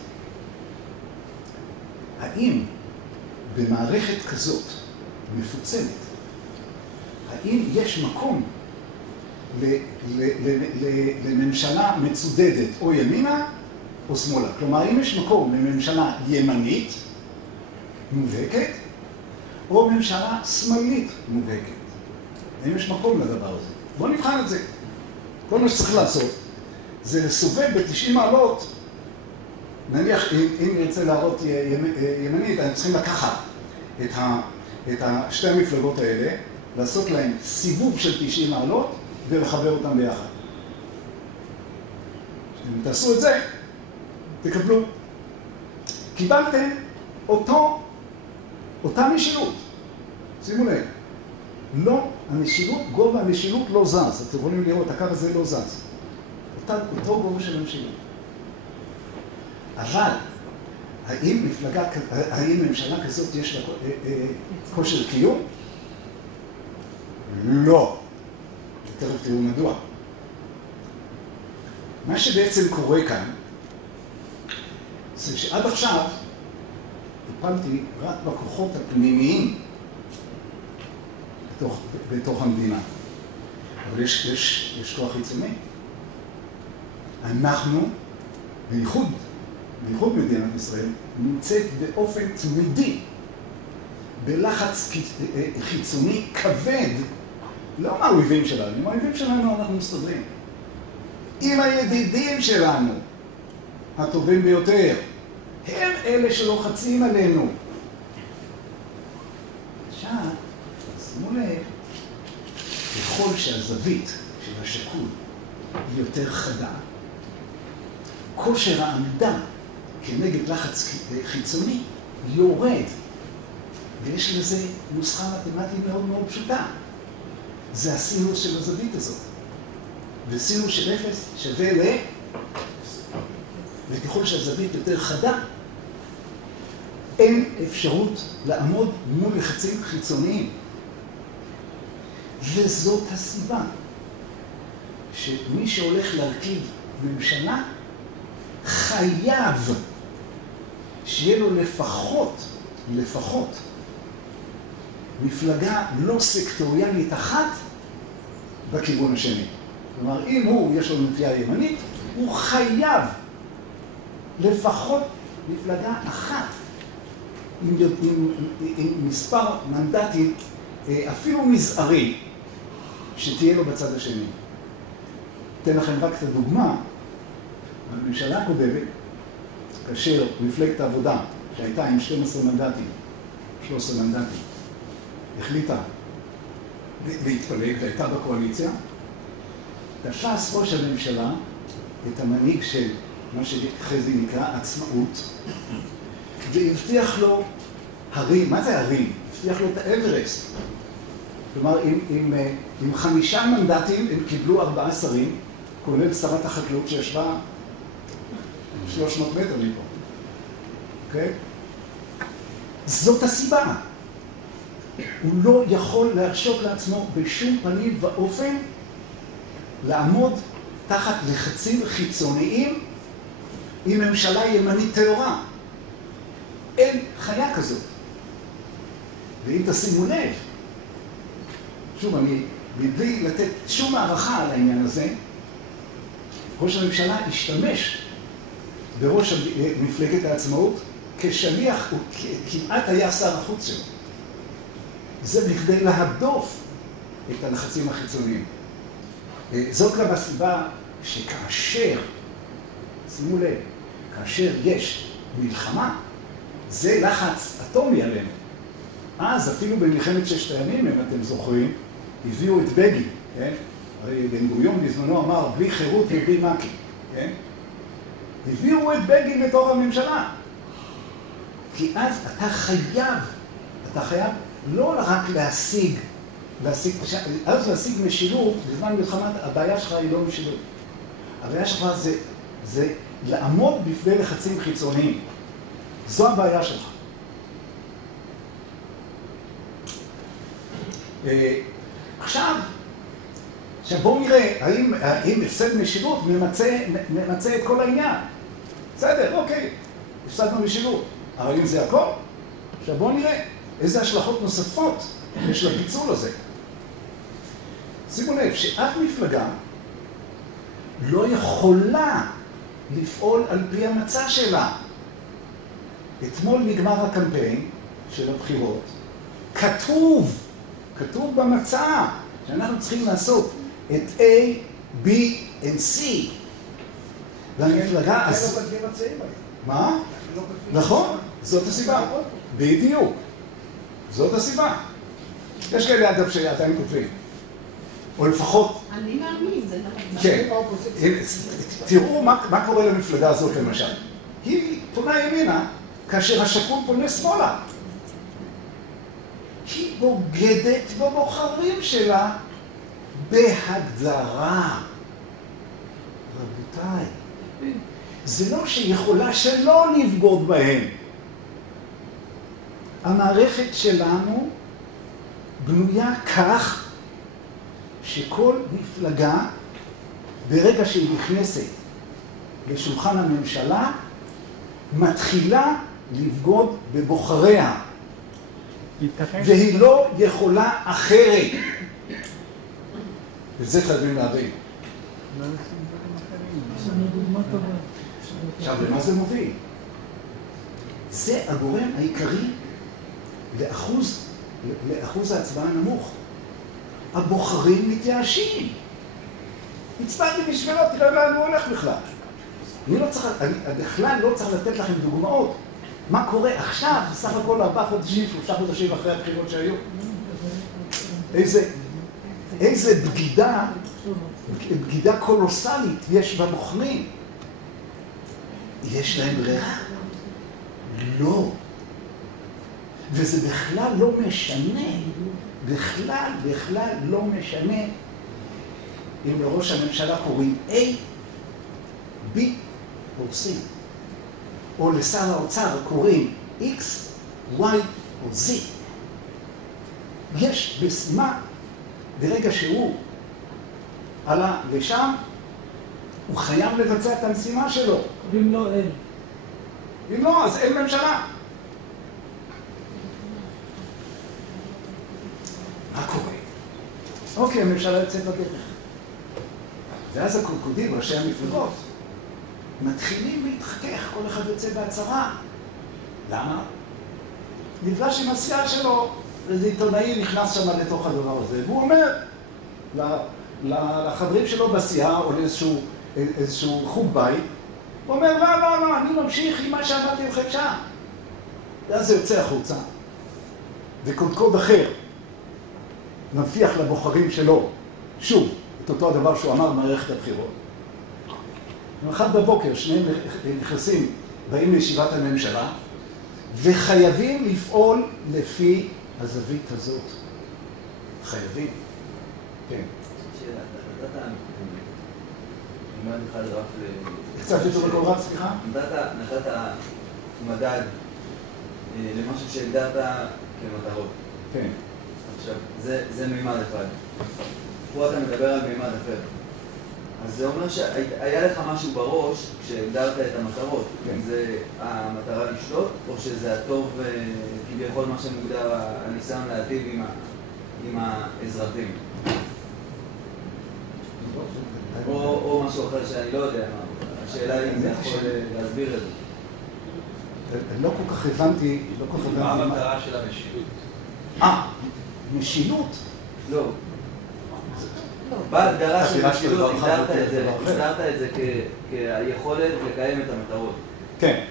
האם במערכת כזאת מפוצלת, האם יש מקום לממשלה מצודדת או ימינה או שמאלה? כלומר, האם יש מקום לממשלה ימנית מובהקת או ממשלה שמאלית מובהקת? האם יש מקום לדבר הזה? בואו נבחן את זה. כל מה שצריך לעשות זה לסובב ב-90 מעלות. נניח, אם נרצה להראות ימנית, אנחנו צריכים לקחת את שתי המפלגות האלה, לעשות להם סיבוב של 90 מעלות ולחבר אותם ביחד. אם תעשו את זה, תקבלו. קיבלתם אותה משילות. שימו לב. לא, המשילות, גובה המשילות לא זז. אתם יכולים לראות, הקו הזה לא זז. אותו גובה של המשילות. אבל, האם ממשלה כזאת יש לה כושר קיום? לא. תכף תראו מדוע. מה שבעצם קורה כאן, זה שעד עכשיו טיפלתי רק בכוחות הפנימיים בתוך המדינה. אבל יש כוח חיצוני. אנחנו, בייחוד מדינת ישראל, נמצאת באופן תמידי בלחץ חיצוני כבד, לא מהאויבים שלנו, עם האויבים שלנו אנחנו מסתדרים. עם הידידים שלנו, הטובים ביותר, הם אלה שלוחצים עלינו. עכשיו, שימו לב, ככל שהזווית של השקול היא יותר חדה, כושר העמדה כנגד לחץ חיצוני יורד, ויש לזה נוסחה מתמטית מאוד מאוד פשוטה. זה הסינוס של הזווית הזאת. וסינוס של 0 שווה ל... וככל שהזווית יותר חדה, אין אפשרות לעמוד מול לחצים חיצוניים. וזאת הסיבה שמי שהולך להרכיב ממשלה חייב שיהיה לו לפחות מפלגה לא סקטוריאלית אחת בכיוון השני. כלומר, אם יש לו נטייה ימנית, הוא חייב לפחות מפלגה אחת עם מספר מנדטים אפילו מזערי שתהיה לו בצד השני. אתן לכם רק את הדוגמה. בממשלה הקודמת, כאשר מפלגת העבודה שהייתה עם 12 מנדטים, 13 מנדטים, החליטה להתפלג והייתה בקואליציה, תפס ראש הממשלה את המנהיג של מה שאחרי זה נקרא עצמאות, והבטיח לו הרים. מה זה הרים? הבטיח לו את האברסט. כלומר, עם 5 מנדטים הם קיבלו 4 שרים, כולל שרת החקלאות שישבה 300 מטר מפה. אוקיי? זאת הסיבה. הוא לא יכול להרשות לעצמו בשום פנים ואופן לעמוד תחת לחצים חיצוניים עם ממשלה ימנית טהורה. אין חיה כזאת. ואם תשימו לב, שוב, אני מבלי לתת שום הערכה על העניין הזה, ראש הממשלה השתמש בראש מפלגת העצמאות כשליח, הוא כמעט היה שר החוץ שלו. זה בכדי להדוף את הלחצים החיצוניים. זאת גם הסיבה שכאשר, שימו לב, כאשר יש מלחמה, זה לחץ אטומי עלינו. אז אפילו במלחמת 6 הימים, אם אתם זוכרים, הביאו את בגין, כן? הרי בן גוריון בזמנו אמר, בלי חירות ובלי מקי, כן? הביאו את בגין בתור הממשלה. כי אז אתה חייב לא רק להשיג משילות, בזמן מלחמה הבעיה שלך היא לא משילות. הבעיה שלך זה לעמוד בפני לחצים חיצוניים. זו הבעיה שלך. עכשיו בואו נראה האם הפסד משילות ממצה את כל העניין. בסדר, אוקיי, הפסדנו משילות, אבל אם זה הכל, עכשיו בואו נראה איזה השלכות נוספות יש לפיצול הזה. שימו לב שאף מפלגה לא יכולה לפעול על פי המצע שלה. אתמול נגמר הקמפיין של הבחירות, כתוב במצע שאנחנו צריכים לעשות את A, B and C. והמפלגה אז... לא כותבים מצעים היום. מה? נכון, זאת הסיבה. בדיוק. זאת הסיבה. יש כאלה אגב שעדיין כותבים. או לפחות... אני מאמין, זה לא... כן. תראו מה קורה למפלגה הזאת למשל. היא פונה ימינה כאשר השקול פונה שמאלה. היא בוגדת בבוחרים שלה בהגדרה. רבותיי, זה לא שיכולה שלא לבגוד בהם. המערכת שלנו בנויה כך שכל מפלגה ברגע שהיא נכנסת לשולחן הממשלה מתחילה לבגוד בבוחריה. והיא לא יכולה אחרת. וזה חייבים להבין. עכשיו, למה זה מוביל? זה הגורם העיקרי לאחוז ההצבעה הנמוך. הבוחרים מתייאשים. הצבעתי בשבילו, תראה לאן הוא הולך בכלל. אני בכלל לא צריך לתת לכם דוגמאות. מה קורה עכשיו, סך הכל 4 חודשים, 3 חודשים אחרי הבחירות שהיו? איזה בגידה קולוסלית יש בבוחרים. יש להם ברירה? לא. וזה בכלל לא משנה. בכלל לא משנה אם לראש הממשלה קוראים A, B או C. או לשר האוצר קוראים X, Y או Z. יש משימה, ברגע שהוא עלה לשם, הוא חייב לבצע את המשימה שלו. ואם לא, אין. אם לא, אז אין ממשלה. מה קורה? אוקיי, הממשלה יוצאת בדרך. ואז הקודקודים, ראשי המפלגות, מתחילים להתחכך, כל אחד יוצא בהצהרה. למה? נפגש עם הסיעה שלו, איזה עיתונאי נכנס שם לתוך הדבר הזה, והוא אומר לחברים שלו בסיעה, או לאיזשהו חוג בית, הוא אומר, לא, אני ממשיך עם מה שאמרתי לכם שם. ואז זה יוצא החוצה. וקודקוד אחר מבטיח לבוחרים שלו, שוב, את אותו הדבר שהוא אמר במערכת הבחירות. אחד בבוקר, שניהם נכנסים, באים לישיבת הממשלה, וחייבים לפעול לפי הזווית הזאת. חייבים. כן. שאלה, נתת אחד רף קצת יותר בכל רב, סליחה? נתת מדד למשהו שהגדרת כמטרות. כן. עכשיו, זה מימד אחד. פה אתה מדבר על מימד אחר. אז זה אומר שהיה לך משהו בראש כשהגדרת את המטרות. אם זה המטרה לשלוט, או שזה הטוב, כביכול מה שמוגדר, הניסיון להטיב עם האזרחים. או משהו אחר שאני לא יודע מה. השאלה אם זה יכול להסביר את זה. לא כל כך הבנתי, מה המטרה של המשילות? משילות? לא. בהגדרה של משילות הגדרת את זה כיכולת לקיים את המטרות. כן.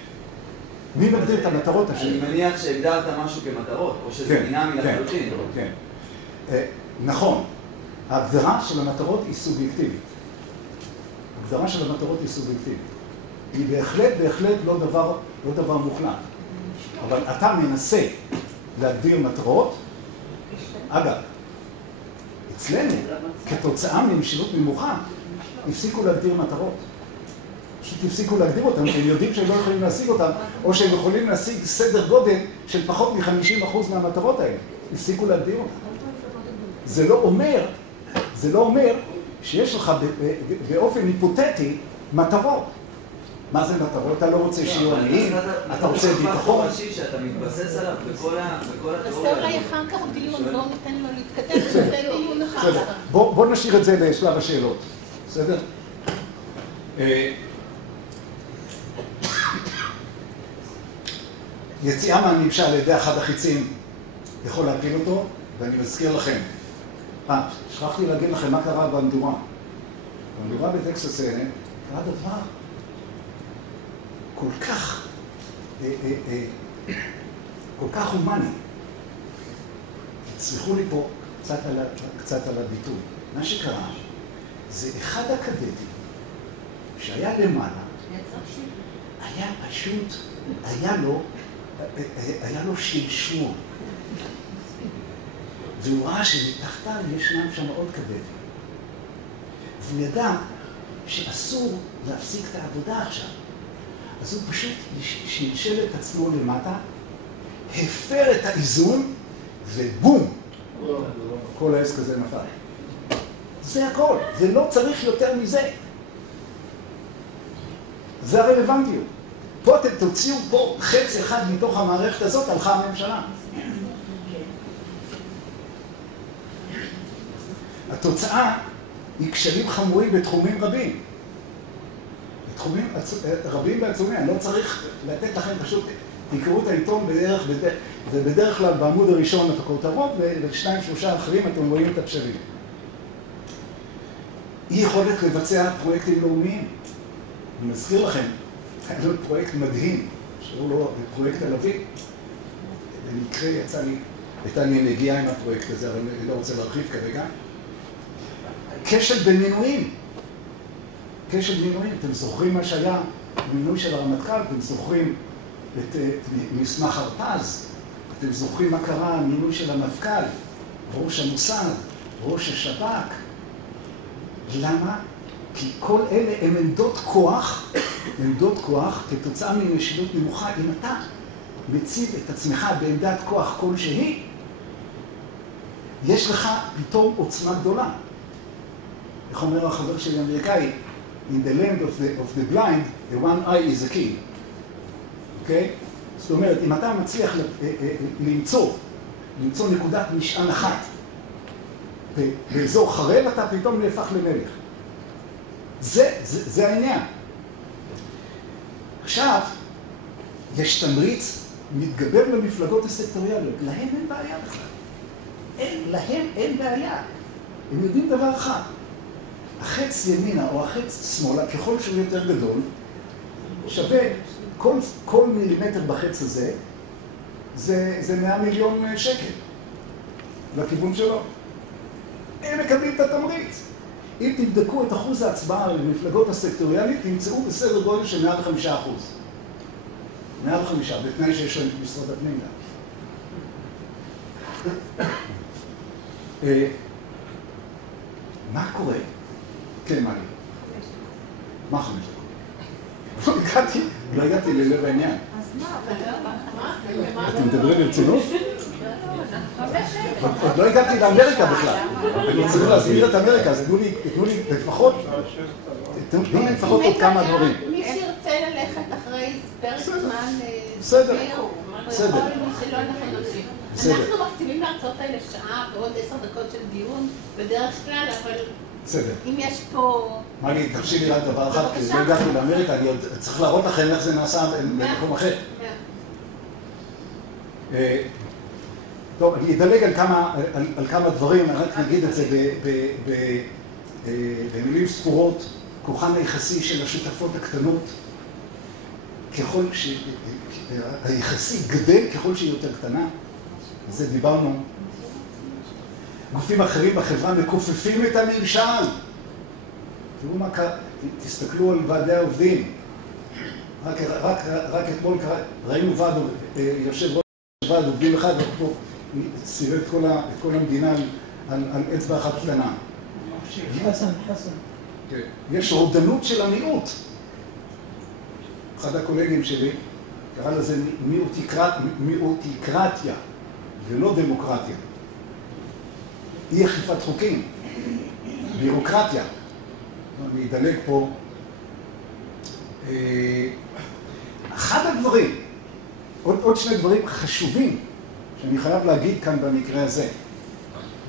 מי מגדיר את המטרות השני? אני מניח שהגדרת משהו כמטרות, או שזה דינמי לחלוטין. כן. נכון. ההגדרה של המטרות היא סובייקטיבית. ההגדרה של המטרות היא סובייקטיבית. היא בהחלט לא דבר מוחלט. אבל אתה מנסה להגדיר מטרות. אגב, אצלנו, כתוצאה ממשילות נמוכה, הפסיקו להגדיר מטרות. פשוט הפסיקו להגדיר אותם, כי הם יודעים שהם לא יכולים להשיג אותם, או שהם יכולים להשיג סדר גודל של פחות מ-50% מהמטרות האלה. הפסיקו להגדיר אותם. זה לא אומר שיש לך באופן היפותטי מטרות. מה זה מטרות? אתה לא רוצה שיהיו עניים, אתה רוצה ביטחון. שאתה מתבסס עליו בכל התיאוריה. נעשה אולי אחר כך דיון, בואו ניתן לו להתכתב, זה דיון אחר כך. בואו נשאיר את זה לשלב השאלות, בסדר? יציאה מהנמשל על ידי אחד החיצים יכול להפיל אותו, ואני מזכיר לכם. שכחתי להגיד לכם מה קרה במדורה. במדורה בטקסס A&M קרה דבר כל כך הומני. תסלחו לי פה קצת על הביטוי. מה שקרה זה אחד הקדטים שהיה למעלה, היה פשוט, היה לו שלשול. והוא ראה שמתחתיו ישנם שם עוד קדטים. והוא ידע שאסור להפסיק את העבודה עכשיו. אז הוא פשוט שלשל את עצמו למטה, הפר את האיזון, ובום! כל העסק הזה נפל. זה הכל, זה לא צריך יותר מזה. זה הרלוונטיות. פה אתם תוציאו פה חץ אחד מתוך המערכת הזאת, הלכה הממשלה. התוצאה היא כשלים חמורים בתחומים רבים. בתחומים רבים ועצומים. אני לא צריך לתת לכם פשוט, תקראו את העיתון זה בדרך כלל בעמוד הראשון את הכותרות, ושניים שלושה אחרים אתם רואים את הכשלים. אי יכולת לבצע פרויקטים לאומיים. אני מזכיר לכם, היה לו פרויקט מדהים, שהוא לא פרויקט תל אביב. במקרה הייתה לי נגיעה עם הפרויקט הזה, אבל אני לא רוצה להרחיב כרגע. כשל במינויים. כשל מינויים. אתם זוכרים מה שהיה במינוי של הרמטכ"ל, אתם זוכרים את מסמך הרפז, אתם זוכרים מה קרה המינוי של המפכ"ל, ראש המוסד, ראש השב"כ. למה? כי כל אלה הם עמדות כוח כתוצאה ממשילות נמוכה. אם אתה מציב את עצמך בעמדת כוח כלשהי, יש לך פתאום עוצמה גדולה. איך אומר החבר שלי האמריקאי, in the land of the blind, the one eye is a key. אוקיי? זאת אומרת, אם אתה מצליח למצוא נקודת משען אחת באזור חרב, אתה פתאום נהפך למלך. זה העניין. עכשיו, יש תמריץ מתגבר למפלגות הסקטוריאליות. להם אין בעיה בכלל. להם אין בעיה. הם יודעים דבר אחד. החץ ימינה או החץ שמאלה, ככל שהוא יותר גדול, שווה כל מילימטר בחץ הזה, זה 100 מיליון שקל לכיוון שלו. הם מקבלים את התמריץ. אם תבדקו את אחוז ההצבעה למפלגות הסקטוריאלית, תמצאו בסדר גודל של 105%. 105, בתנאי שיש להם משרד הפנים. מה קורה? כן, מה לי? מה 5 דקות? לא הגעתי ללב העניין. אז מה? אתם מדברים ברצינות? עוד לא הגעתי לאמריקה בכלל. אני צריך להסביר את אמריקה, אז תנו לי לפחות עוד כמה דברים. מי שירצה ללכת אחרי פרק זמן בסדר. מי שלא אנחנו נמשיך. אנחנו מקציבים להרצאות האלה שעה ועוד 10 דקות של דיון בדרך כלל, אבל אם יש פה... מה לי, תרשי לי רק דבר אחד, כי לא הגעתי לאמריקה, אני עוד צריך להראות לכם איך זה נעשה במקום אחר. טוב, אני אדלג על כמה דברים, אני רק נגיד את זה במילים ספורות. כוחן היחסי של השותפות הקטנות, ככל שהיחסי גדל ככל שהיא יותר קטנה, זה דיברנו. גופים אחרים בחברה מכופפים את הממשל. תראו מה קרה, תסתכלו על ועדי העובדים. רק אתמול ראינו יושב ראש ועד עובדים אחד, ופה סירב את כל המדינה על אצבע אחת קטנה. חסן. יש רודנות של המיעוט. אחד הקולגים שלי קרא לזה מיעוטיקרטיה ולא דמוקרטיה. אי אכיפת חוקים, בירוקרטיה. אני אדלג פה. אחד הדברים, עוד שני דברים חשובים שאני חייב להגיד כאן במקרה הזה,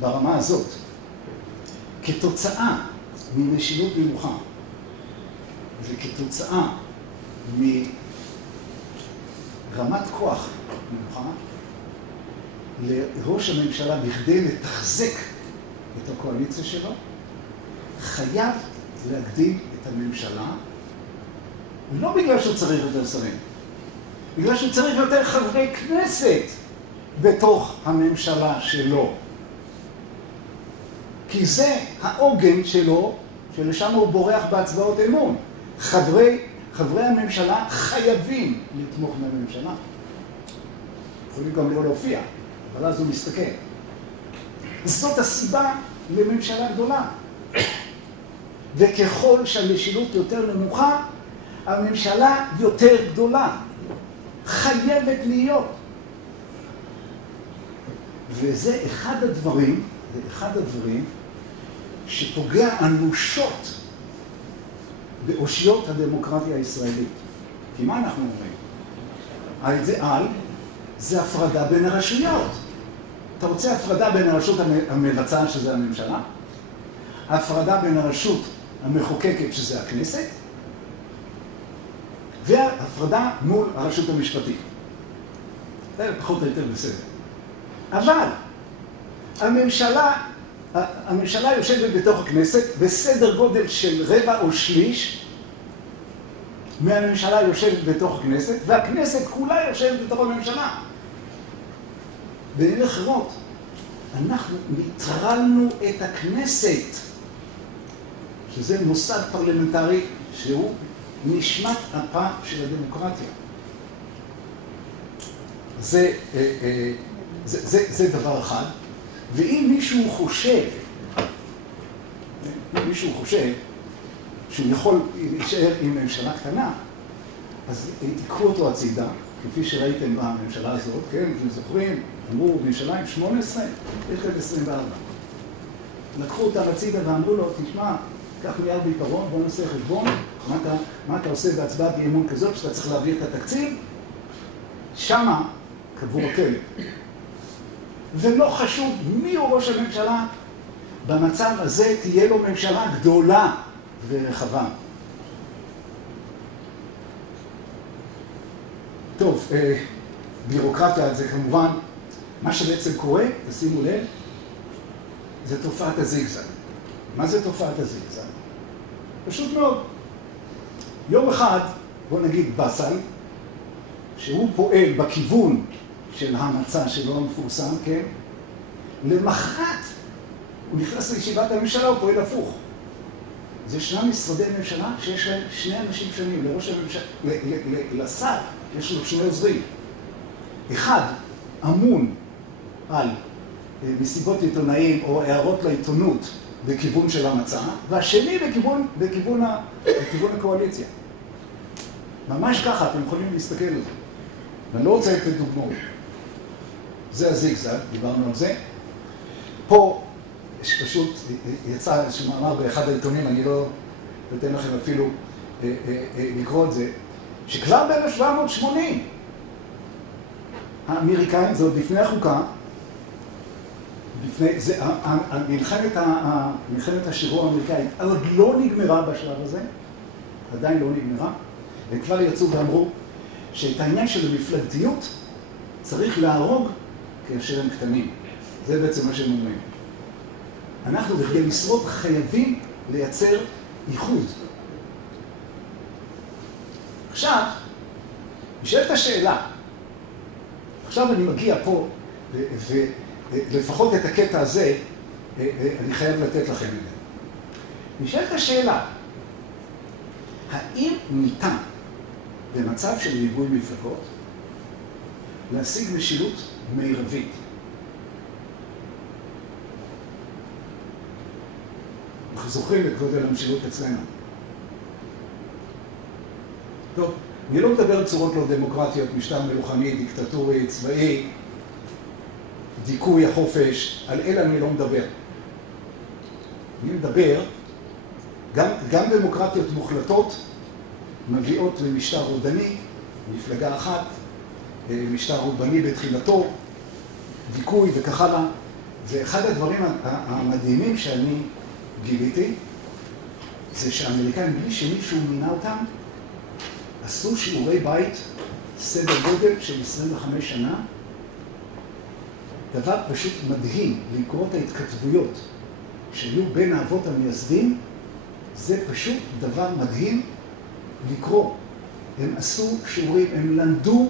ברמה הזאת. כתוצאה ממשילות נמוכה וכתוצאה מרמת כוח נמוכה, לראש הממשלה בכדי לתחזק את הקואליציה שלו, חייב להגדיל את הממשלה, לא בגלל שהוא צריך יותר שרים, בגלל שהוא צריך יותר חברי כנסת בתוך הממשלה שלו. כי זה העוגן שלו, שלשם הוא בורח בהצבעות אמון. חברי הממשלה חייבים לתמוך בממשלה. יכולים גם לא להופיע, אבל אז הוא מסתכל. זאת הסיבה לממשלה גדולה. וככל שהמשילות יותר נמוכה, הממשלה יותר גדולה. חייבת להיות. וזה אחד הדברים שפוגע אנושות באושיות הדמוקרטיה הישראלית. כי מה אנחנו אומרים? האידיאל זה הפרדה בין הרשויות. אתה רוצה הפרדה בין הרשות המבצעת, שזה הממשלה, ההפרדה בין הרשות המחוקקת, שזה הכנסת, וההפרדה מול הרשות המשפטית. זה פחות או יותר בסדר. אבל הממשלה יושבת בתוך הכנסת בסדר גודל של רבע או שליש מהממשלה יושבת בתוך הכנסת, והכנסת כולה יושבת בתוך הממשלה. במילים אחרות, אנחנו ניטרלנו את הכנסת, שזה מוסד פרלמנטרי שהוא נשמת אפה של הדמוקרטיה. זה דבר אחד. ואם מישהו חושב שהוא יכול להישאר עם ממשלה קטנה, אז תיקחו אותו הצידה, כפי שראיתם בממשלה הזאת, כן, אתם זוכרים, אמרו, ממשלה עם 18, יש כאן 24. לקחו אותם הצידה ואמרו לו, תשמע, קח מיד בעיקרון, בוא נעשה חשבון, מה אתה עושה בהצבעת אי אמון כזאת, שאתה צריך להעביר את התקציב, שמה קבור הכלב. ולא חשוב מי הוא ראש הממשלה, במצב הזה תהיה לו ממשלה גדולה ורחבה. טוב, בירוקרטיה זה כמובן, מה שבעצם קורה, תשימו לב, זה תופעת הזיגזג. מה זה תופעת הזיגזג? פשוט מאוד. יום אחד, בוא נגיד בסל, שהוא פועל בכיוון של המצע שלו המפורסם, כן? למחרת הוא נכנס לישיבת הממשלה, הוא פועל הפוך. זה שני משרדי ממשלה שיש להם שני אנשים שונים, לראש הממשלה, לשר, יש לו שני עוזרים. אחד אמון על מסיבות עיתונאים או הערות לעיתונות בכיוון של המצע, והשני בכיוון הקואליציה. ממש ככה, אתם יכולים להסתכל על זה. ואני לא רוצה לתת דוגמאות. זה הזיגזג, דיברנו על זה. פה פשוט יצא איזשהו מאמר באחד העיתונים, אני לא נותן לכם אפילו לקרוא את זה, שכבר ב-1780, האמריקאים, זה עוד לפני החוקה, מלחמת השחרור האמריקאית, עוד לא נגמרה בשלב הזה, עדיין לא נגמרה, והם כבר יצאו ואמרו שאת העניין של המפלגתיות צריך להרוג כאשר הם קטנים. זה בעצם מה שהם אומרים. אנחנו בכדי לשרוד חייבים לייצר איחוד. עכשיו, נשאלת השאלה, עכשיו אני מגיע פה, ולפחות את הקטע הזה, אני חייב לתת לכם את זה. נשאלת השאלה, האם ניתן במצב של ריבוי מפלגות להשיג משילות מרבית? אנחנו זוכרים את גודל המשילות אצלנו. טוב, אני לא מדבר על צורות לא דמוקרטיות, משטר מלוכני, דיקטטורי, צבאי, דיכוי החופש, על אלה אני לא מדבר. אני מדבר, גם דמוקרטיות מוחלטות מביאות למשטר רודני, מפלגה אחת, משטר רודני בתחילתו, דיכוי וכך הלאה. ואחד הדברים המדהימים שאני גיליתי, זה שהאמריקאים, בלי שמישהו מינה אותם, עשו שיעורי בית סדר גודל של 25 שנה. דבר פשוט מדהים, לקרוא את ההתכתבויות שהיו בין האבות המייסדים, זה פשוט דבר מדהים לקרוא. הם עשו שיעורים, הם למדו,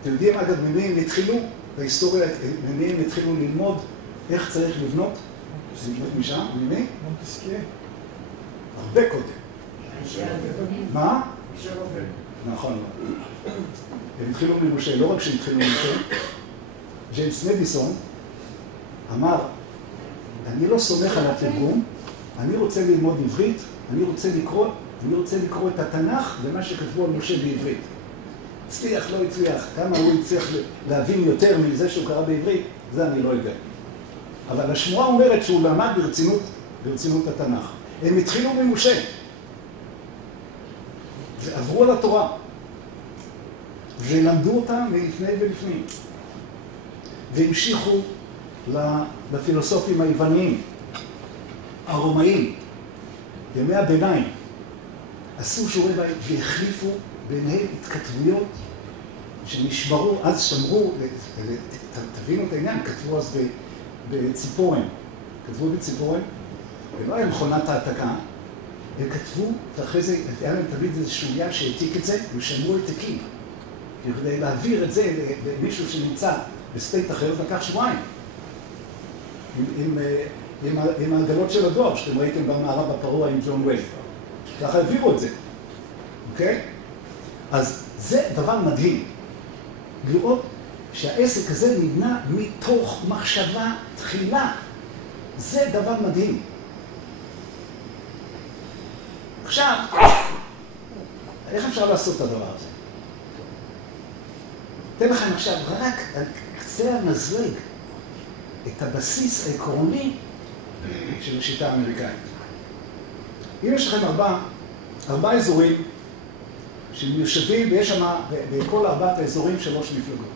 אתם יודעים אגב ממי הם התחילו בהיסטוריה, ממי הם התחילו ללמוד איך צריך לבנות? לבנות משם, ממי? מונטסקיה. הרבה קודם. מה? משה רבנו. נכון. הם התחילו ממשה, לא רק שהתחילו ממשה, ג'יימס מדיסון אמר, אני לא סומך על התרגום, אני רוצה ללמוד עברית, אני רוצה לקרוא את התנ"ך ומה שכתבו על משה בעברית. הצליח, לא הצליח, כמה הוא הצליח להבין יותר מזה שהוא קרא בעברית, זה אני לא יודע. אבל השמועה אומרת שהוא למד ברצינות התנ"ך. הם התחילו ממשה, ועברו על התורה, ולמדו אותה מלפני ולפנים, והמשיכו לפילוסופים היווניים, הרומאים, ימי הביניים, עשו שיעורי בית והחליפו ביניהם התכתבויות שנשמרו, אז שמרו, תבינו את העניין, כתבו אז בציפורן, ולא היה מכונת העתקה, הם כתבו, ואחרי זה היה להם תמיד איזשהו יד שהעתיק את זה, הם שמרו העתקים. כדי להעביר את זה למישהו שנמצא בסטייט אחר, זה לקח שבועיים. עם העגלות של הדואר, שאתם ראיתם במערב הפרוע עם ג'ון וייב. ככה העבירו את זה, אוקיי? אז זה דבר מדהים, לראות שהעסק הזה נבנה מתוך מחשבה תחילה. זה דבר מדהים. עכשיו, איך אפשר לעשות את הדבר הזה? אתן לכם עכשיו רק על קצה המזלג את הבסיס העקרוני של השיטה האמריקאית. אם יש לכם ארבעה אזורים שמיושבים, ויש שם בכל ארבעת האזורים 3 מפלגות.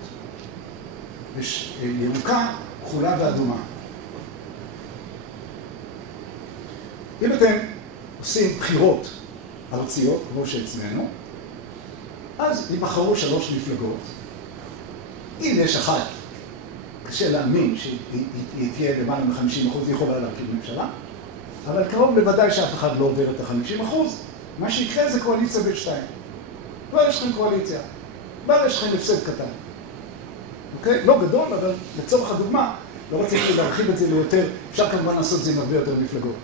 יש ירוקה, כחולה ואדומה. אם אתם עושים בחירות ארציות, כמו שאצלנו, אז ייבחרו 3 מפלגות. אם יש אחת, קשה להאמין שהיא תהיה למעלה מ-50%, היא יכולה להרכיב ממשלה, אבל קרוב לוודאי שאף אחד לא עובר את ה-50%, מה שיקרה זה קואליציה בין 2. לא יש לכם קואליציה, אבל יש לכם הפסד קטן. אוקיי? לא גדול, אבל לצורך הדוגמה, לא רציתי להרחיב את זה ליותר, אפשר כמובן לעשות את זה עם הרבה יותר מפלגות.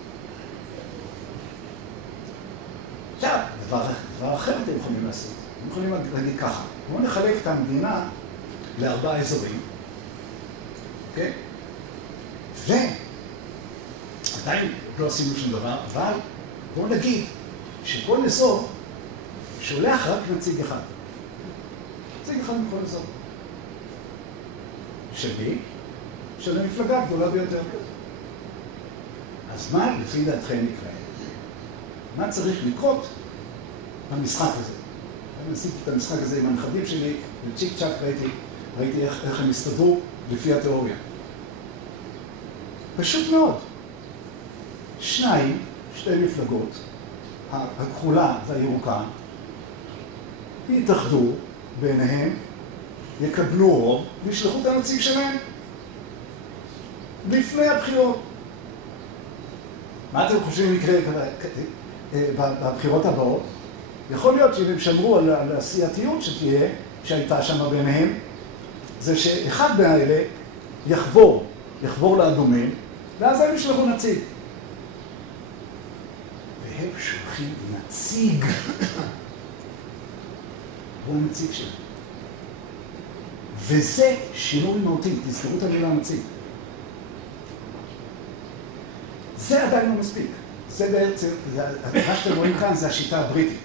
עכשיו, דבר אחר אתם יכולים לעשות. אתם יכולים להגיד ככה, בואו נחלק את המדינה ל4 אזורים, אוקיי? ועדיין לא עשינו שום דבר, אבל בואו נגיד שכל אזור שולח רק נציג אחד. נציג אחד מכל אזור. שלי, של המפלגה הגדולה ביותר. אז מה לפי דעתכם יקרה? מה צריך לקרות במשחק הזה? אני עשיתי את המשחק הזה עם הנכדים שלי, וצ'יק צ'ק ראיתי איך הם הסתדרו לפי התיאוריה. פשוט מאוד. 2, 2 מפלגות, הכחולה והירוקה, יתאחדו ביניהם, יקבלו רוב, וישלחו את הנציג שלהם לפני הבחירות. מה אתם חושבים יקרה בבחירות הבאות? יכול להיות שאם הם שמרו על הסיעתיות שהייתה שם ביניהם, זה שאחד מהאלה יחבור לאדומים, ואז הם ישלחו נציג. והם שולחים נציג. הוא הנציג שלהם. וזה שינוי מהותי, תזכרו את המילה נציג. זה עדיין לא מספיק. זה בעצם, מה שאתם רואים כאן זה השיטה הבריטית.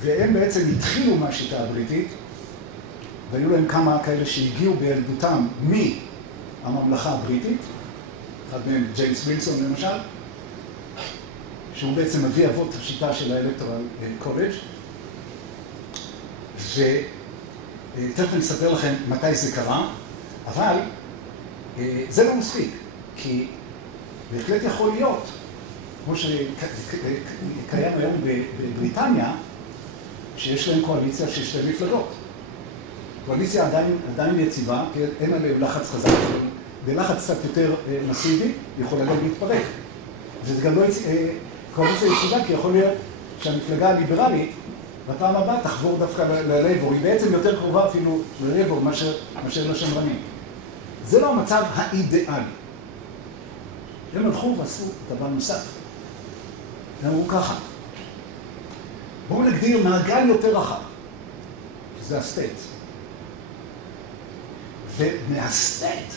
והם בעצם התחילו מהשיטה הבריטית, והיו להם כמה כאלה שהגיעו בילדותם מהממלכה הבריטית, אחד מהם ג'יימס ווילסון למשל, שהוא בעצם מביא אבות השיטה של האלקטורל קולג', ותכף אני אספר לכם מתי זה קרה, אבל זה לא מספיק, כי בהחלט יכול להיות, כמו שקיים היום בבריטניה, שיש להם קואליציה של שתי מפלגות. קואליציה עדיין יציבה, כי אין עליהם לחץ חזק, בלחץ קצת יותר מסיבי, יכולה גם להתפרק. וזה גם לא קואליציה יציבה, כי יכול להיות שהמפלגה הליברלית, בפעם הבאה תחבור דווקא ללייבור, היא בעצם יותר קרובה אפילו ללייבור מאשר לשמרנים. זה לא המצב האידיאלי. הם הלכו ועשו דבר נוסף. הם אמרו ככה, בואו נגדיר מעגל יותר רחב, שזה הסטייט. ומהסטייט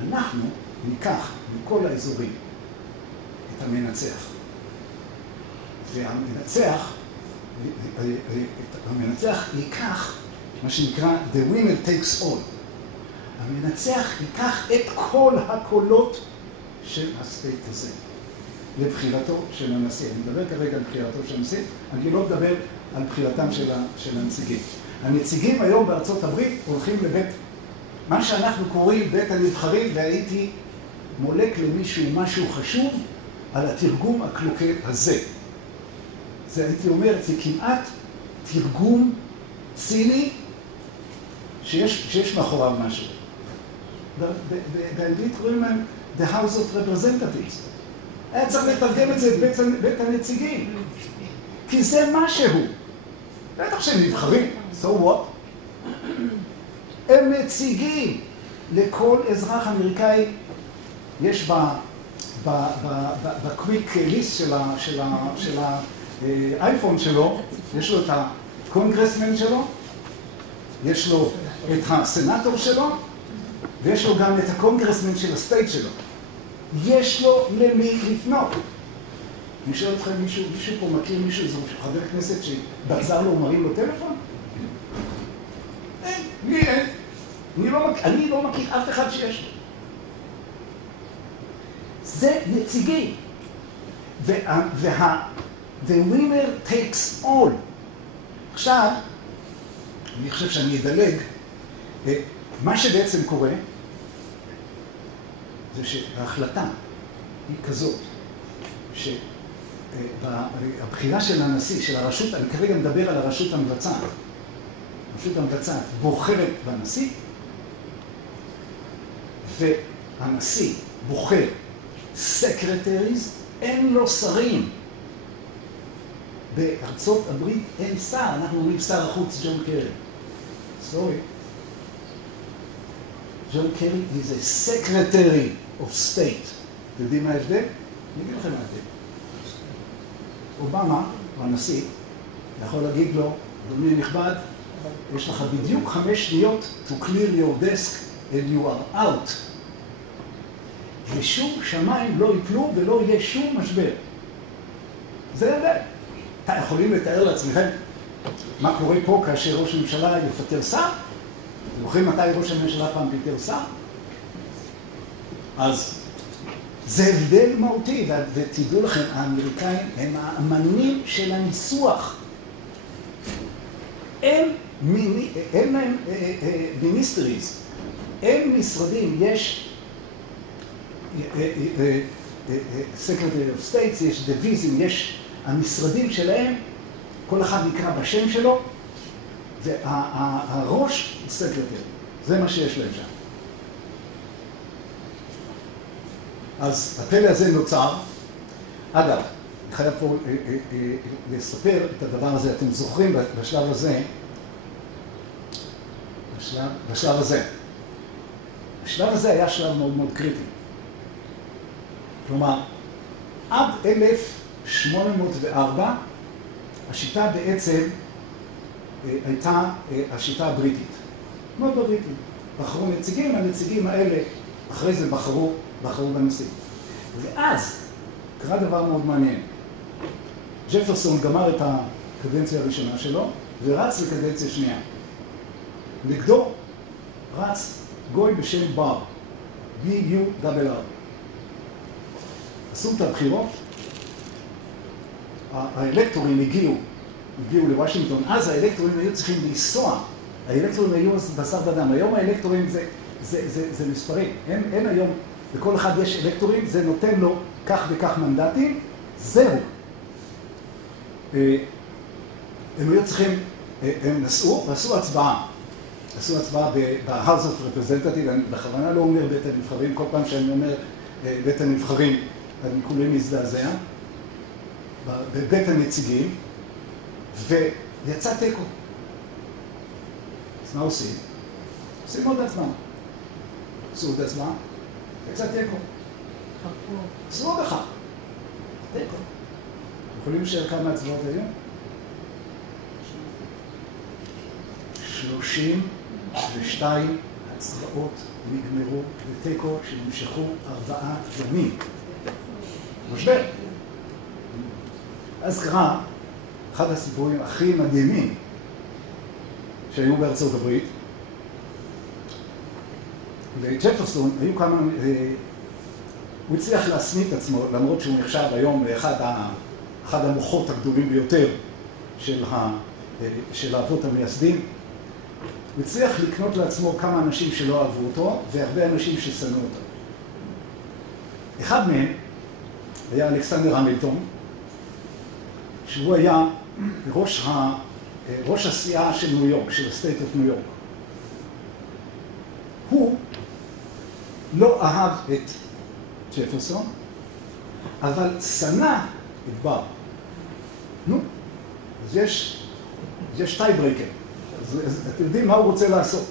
אנחנו ניקח מכל האזורים את המנצח. והמנצח ייקח מה שנקרא The winner takes all. המנצח ייקח את כל הקולות של הסטייט הזה לבחירתו של הנשיא. אני מדבר כרגע על בחירתו של הנשיא, אני לא מדבר על בחירתם של הנציגים. הנציגים היום בארצות הברית הולכים לבית, מה שאנחנו קוראים בית הנבחרים, והייתי מולק למישהו משהו חשוב על התרגום הקלוקל הזה. זה הייתי אומר, זה כמעט תרגום ציני שיש מאחוריו משהו. באנגלית קוראים להם The House of Representatives. היה צריך לתרגם את זה בבית הנציגים. כי זה משהו. בטח שהם נבחרים. So what? הם נציגים לכל אזרח אמריקאי. יש בקוויק ליסט של האייפון שלו, יש לו את הקונגרסמן שלו, יש לו את הסנאטור שלו, ויש לו גם את הקונגרסמן של הסטייט שלו. יש לו למי לפנות. אני שואל אתכם, מישהו פה מכיר מישהו, איזה חבר כנסת שבעזר לו ומרים לו טלפון? אין, לי אין. אני לא מכיר אף אחד שיש לו. זה נציגי. The winner takes all. עכשיו, אני חושב שאני אדלג, מה שבעצם קורה, זה שההחלטה היא כזאת, שהבחירה של הנשיא, של הרשות, אני כרגע מדבר על הרשות המבצעת, הרשות המבצעת בוחרת בנשיא, והנשיא בוחר סקרטריז, אין לו שרים. בארצות הברית אין שר, אנחנו אומרים שר החוץ ג'ון קרי. סורי. ג'ון קרי is a secretary of state. אתם יודעים מה ההבדל? אני אגיד לכם מה ההבדל. אובמה, או הנשיא, יכול להגיד לו, אדוני נכבד, יש לך בדיוק 5 שניות to clear your desk and you are out. ושום שמיים לא ייפלו ולא יהיה שום משבר. זה ההבדל. אתם יכולים לתאר לעצמכם מה קורה פה כאשר ראש הממשלה יפטר שר? אתם זוכרים מתי ראש הממשלה פעם פיטר שר? אז זה הבדל מהותי, ותדעו לכם, האמריקאים הם האמנים של הניסוח. אין להם מיניסטריז, אין משרדים, יש Secretary of States, יש דיוויזים, יש המשרדים שלהם, כל אחד נקרא בשם שלו, והראש הוא סקרטרי. זה מה שיש להם שם. אז הפלא הזה נוצר. אגב, אני חייב פה לספר את הדבר הזה. אתם זוכרים בשלב הזה, השלב הזה היה שלב מאוד מאוד קריטי. כלומר, עד 1804, השיטה בעצם הייתה השיטה הבריטית. מאוד בריטית. בחרו נציגים, הנציגים האלה אחרי זה בחרו בנשיא. ואז קרה דבר מאוד מעניין. ג'פרסון גמר את הקדנציה הראשונה שלו ורץ לקדנציה שנייה. נגדו רץ גוי בשם בר, B-U-R-R. עשו את הבחירות, האלקטורים הגיעו לוושינגטון, אז האלקטורים היו צריכים לנסוע, האלקטורים היו בשר ודם, היום האלקטורים זה מספרים, אין היום, לכל אחד יש אלקטורים, זה נותן לו כך וכך מנדטים, זהו. הם היו צריכים, הם נסעו ועשו הצבעה. עשו הצבעה ב-House of Representatives, אני בכוונה לא אומר בית הנבחרים, כל פעם שאני אומר בית הנבחרים, אני כולי מזדעזע, בבית הנציגים, ויצא תיקו. אז מה עושים? עושים עוד הצבעה. עשו עוד הצבעה, יצא תיקו. עשו עוד אחת. תיקו. יכולים לשאר כמה הצבעות היום? 32 הצבעות נגמרו בתיקו שנמשכו 4 ימים. משבר. אז קרה אחד הסיפורים הכי מדהימים שהיו בארצות הברית. לג'פרסון היו כמה, הוא הצליח להסמיא את עצמו, למרות שהוא נחשב היום לאחד המוחות הגדולים ביותר של האבות המייסדים. הוא הצליח לקנות לעצמו כמה אנשים שלא אהבו אותו, והרבה אנשים ששנאו אותו. אחד מהם היה אלכסנדר המילטון, שהוא היה ראש הסיעה של ניו יורק, של ה-State of New York. הוא לא אהב את ג'פרסון, אבל שנא את בר. נו, אז יש טייברייקר. אז אתם יודעים מה הוא רוצה לעשות.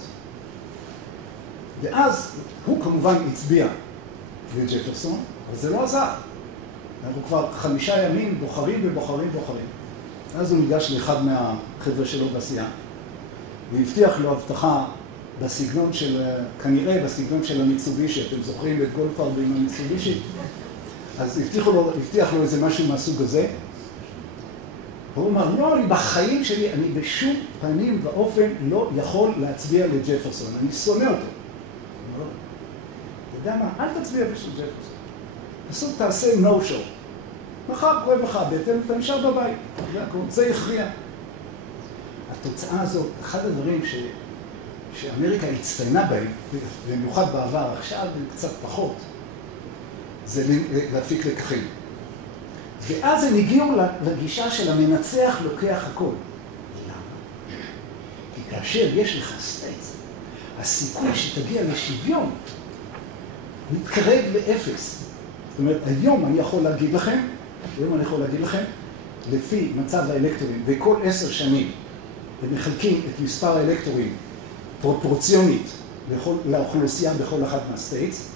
ואז הוא כמובן הצביע לג'פרסון, אבל זה לא עזר. אנחנו כבר 5 ימים בוחרים. אז הוא ניגש לאחד מהחבר'ה שלו בסיעה, והבטיח לו הבטחה בסגנון של, כנראה בסגנון של המיצובישי, אתם זוכרים את גולדפרב עם המיצובישי? אז הבטיח לו איזה משהו מהסוג הזה. הוא אמר, לא, אני בחיים שלי, אני בשום פנים ואופן לא יכול להצביע לג'פרסון, אני שונא אותו. אתה יודע מה? אל תצביע בשביל ג'פרסון. פשוט תעשה no show. מחר כואב לך בטן, אתה נשאר בבית. זה הכריע. התוצאה הזאת, אחד הדברים שאמריקה הצטיינה בהם, במיוחד בעבר, עכשיו קצת פחות, זה להפיק לקחים. ואז הם הגיעו לגישה של המנצח לוקח הכל. למה? כי כאשר יש לך סטייטס, הסיכוי שתגיע לשוויון מתקרב לאפס. זאת אומרת, היום אני יכול להגיד לכם, לפי מצב האלקטורים, וכל 10 שנים הם מחלקים את מספר האלקטורים פרופורציונית לאוכלוסייה בכל אחת מהסטייטס,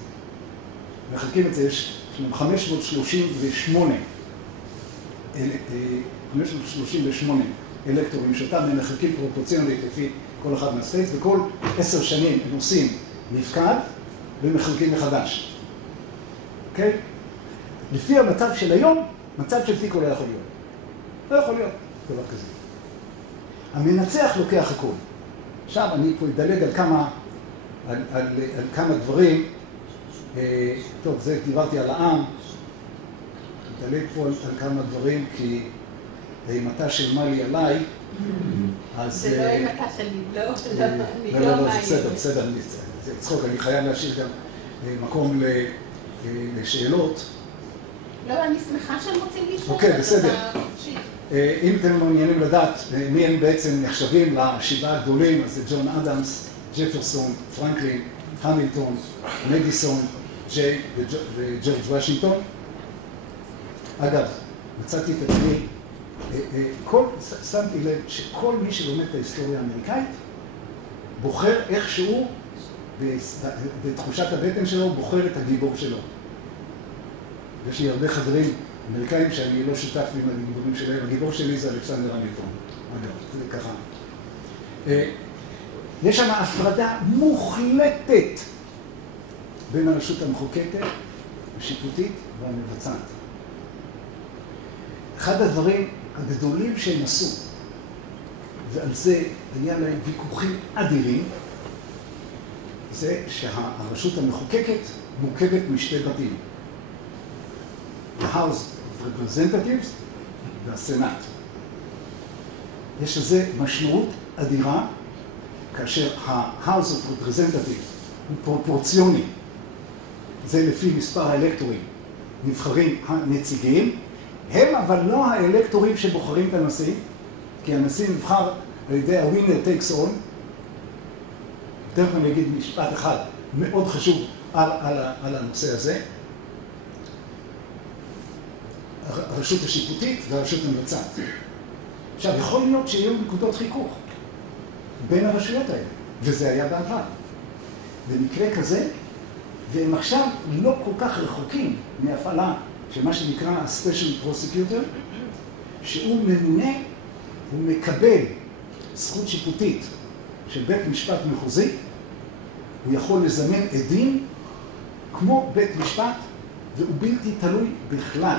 מחלקים את זה, יש 538 אלקטורים שאותם הם מחלקים פרופורציונית לפי כל אחד מהסטייטס, וכל 10 שנים הם עושים מפקד ומחלקים מחדש. אוקיי? לפי המצב של היום, מצב של תיקו לא יכול להיות. לא יכול להיות דבר כזה. המנצח לוקח הכל. עכשיו אני פה אדלג על כמה דברים. טוב, זה דיברתי על העם. אדלג פה על כמה דברים, כי אימתה של מלי עליי, אז... זה לא אימתה שלי, לא, זה בסדר, זה צחוק, אני חייב להשאיר גם מקום לשאלות. לא, אני שמחה שהם רוצים לשאול. אוקיי, בסדר. אם אתם מעוניינים לדעת מי הם בעצם נחשבים לשבעה הגדולים, אז זה ג'ון אדמס, ג'פרסון, פרנקלין, המילטון, מדיסון, ג'יי וג'ורג' וושינגטון. אגב, מצאתי את עצמי, שמתי לב שכל מי שלומד את ההיסטוריה האמריקאית בוחר איכשהו, בתחושת הבטן שלו, בוחר את הגיבור שלו. יש לי הרבה חברים אמריקאים שאני לא שותף עם הגיבורים שלהם. הגיבור שלי זה אלכסנדר המילטון. אגב, זה ככה. יש שם הפרדה מוחלטת בין הרשות המחוקקת, השיפוטית והמבצעת. אחד הדברים הגדולים שהם עשו, ועל זה היה להם ויכוחים אדירים, זה שהרשות המחוקקת מורכבת משתי בתים. ה-House of Representatives והסנאט. יש לזה משמעות אדירה, כאשר ה-House of Representatives הוא פרופורציוני, זה לפי מספר האלקטורים, נבחרים הנציגים, הם אבל לא האלקטורים שבוחרים את הנשיא, כי הנשיא נבחר על ידי ה-winner takes all. תכף אני אגיד משפט אחד מאוד חשוב על הנושא הזה. הרשות השיפוטית והרשות המבצעת. עכשיו, יכול להיות שיהיו נקודות חיכוך בין הרשויות האלה, וזה היה בעבר. במקרה כזה, והם עכשיו לא כל כך רחוקים מהפעלה של מה שנקרא ה-Special Prosecutor, שהוא ממונה, הוא מקבל זכות שיפוטית של בית משפט מחוזי, הוא יכול לזמן עדים כמו בית משפט, והוא בלתי תלוי בכלל.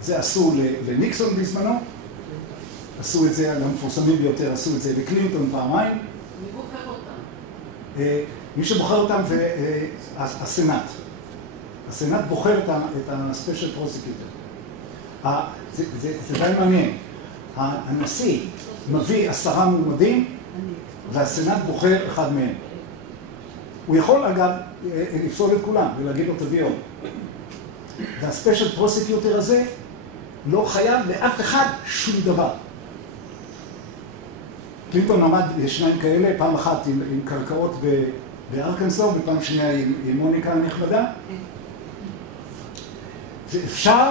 זה עשו לניקסון בזמנו, עשו את זה, למפורסמים ביותר, עשו את זה לקלינטון פעמיים. מי בוחר אותם? מי שבוחר אותם זה הסנאט. הסנאט בוחר את ה-Special Prosecutor. זה די מעניין. הנשיא מביא 10 מועמדים, והסנאט בוחר אחד מהם. הוא יכול, אגב, לפסול את כולם ולהגיד לו תביא עוד. וה-Special Prosecutor הזה לא חייב לאף אחד שום דבר. קלינטון עמד שניים כאלה, פעם אחת עם קרקעות בארקנסו, ופעם שנייה עם מוניקה הנכבדה. ואפשר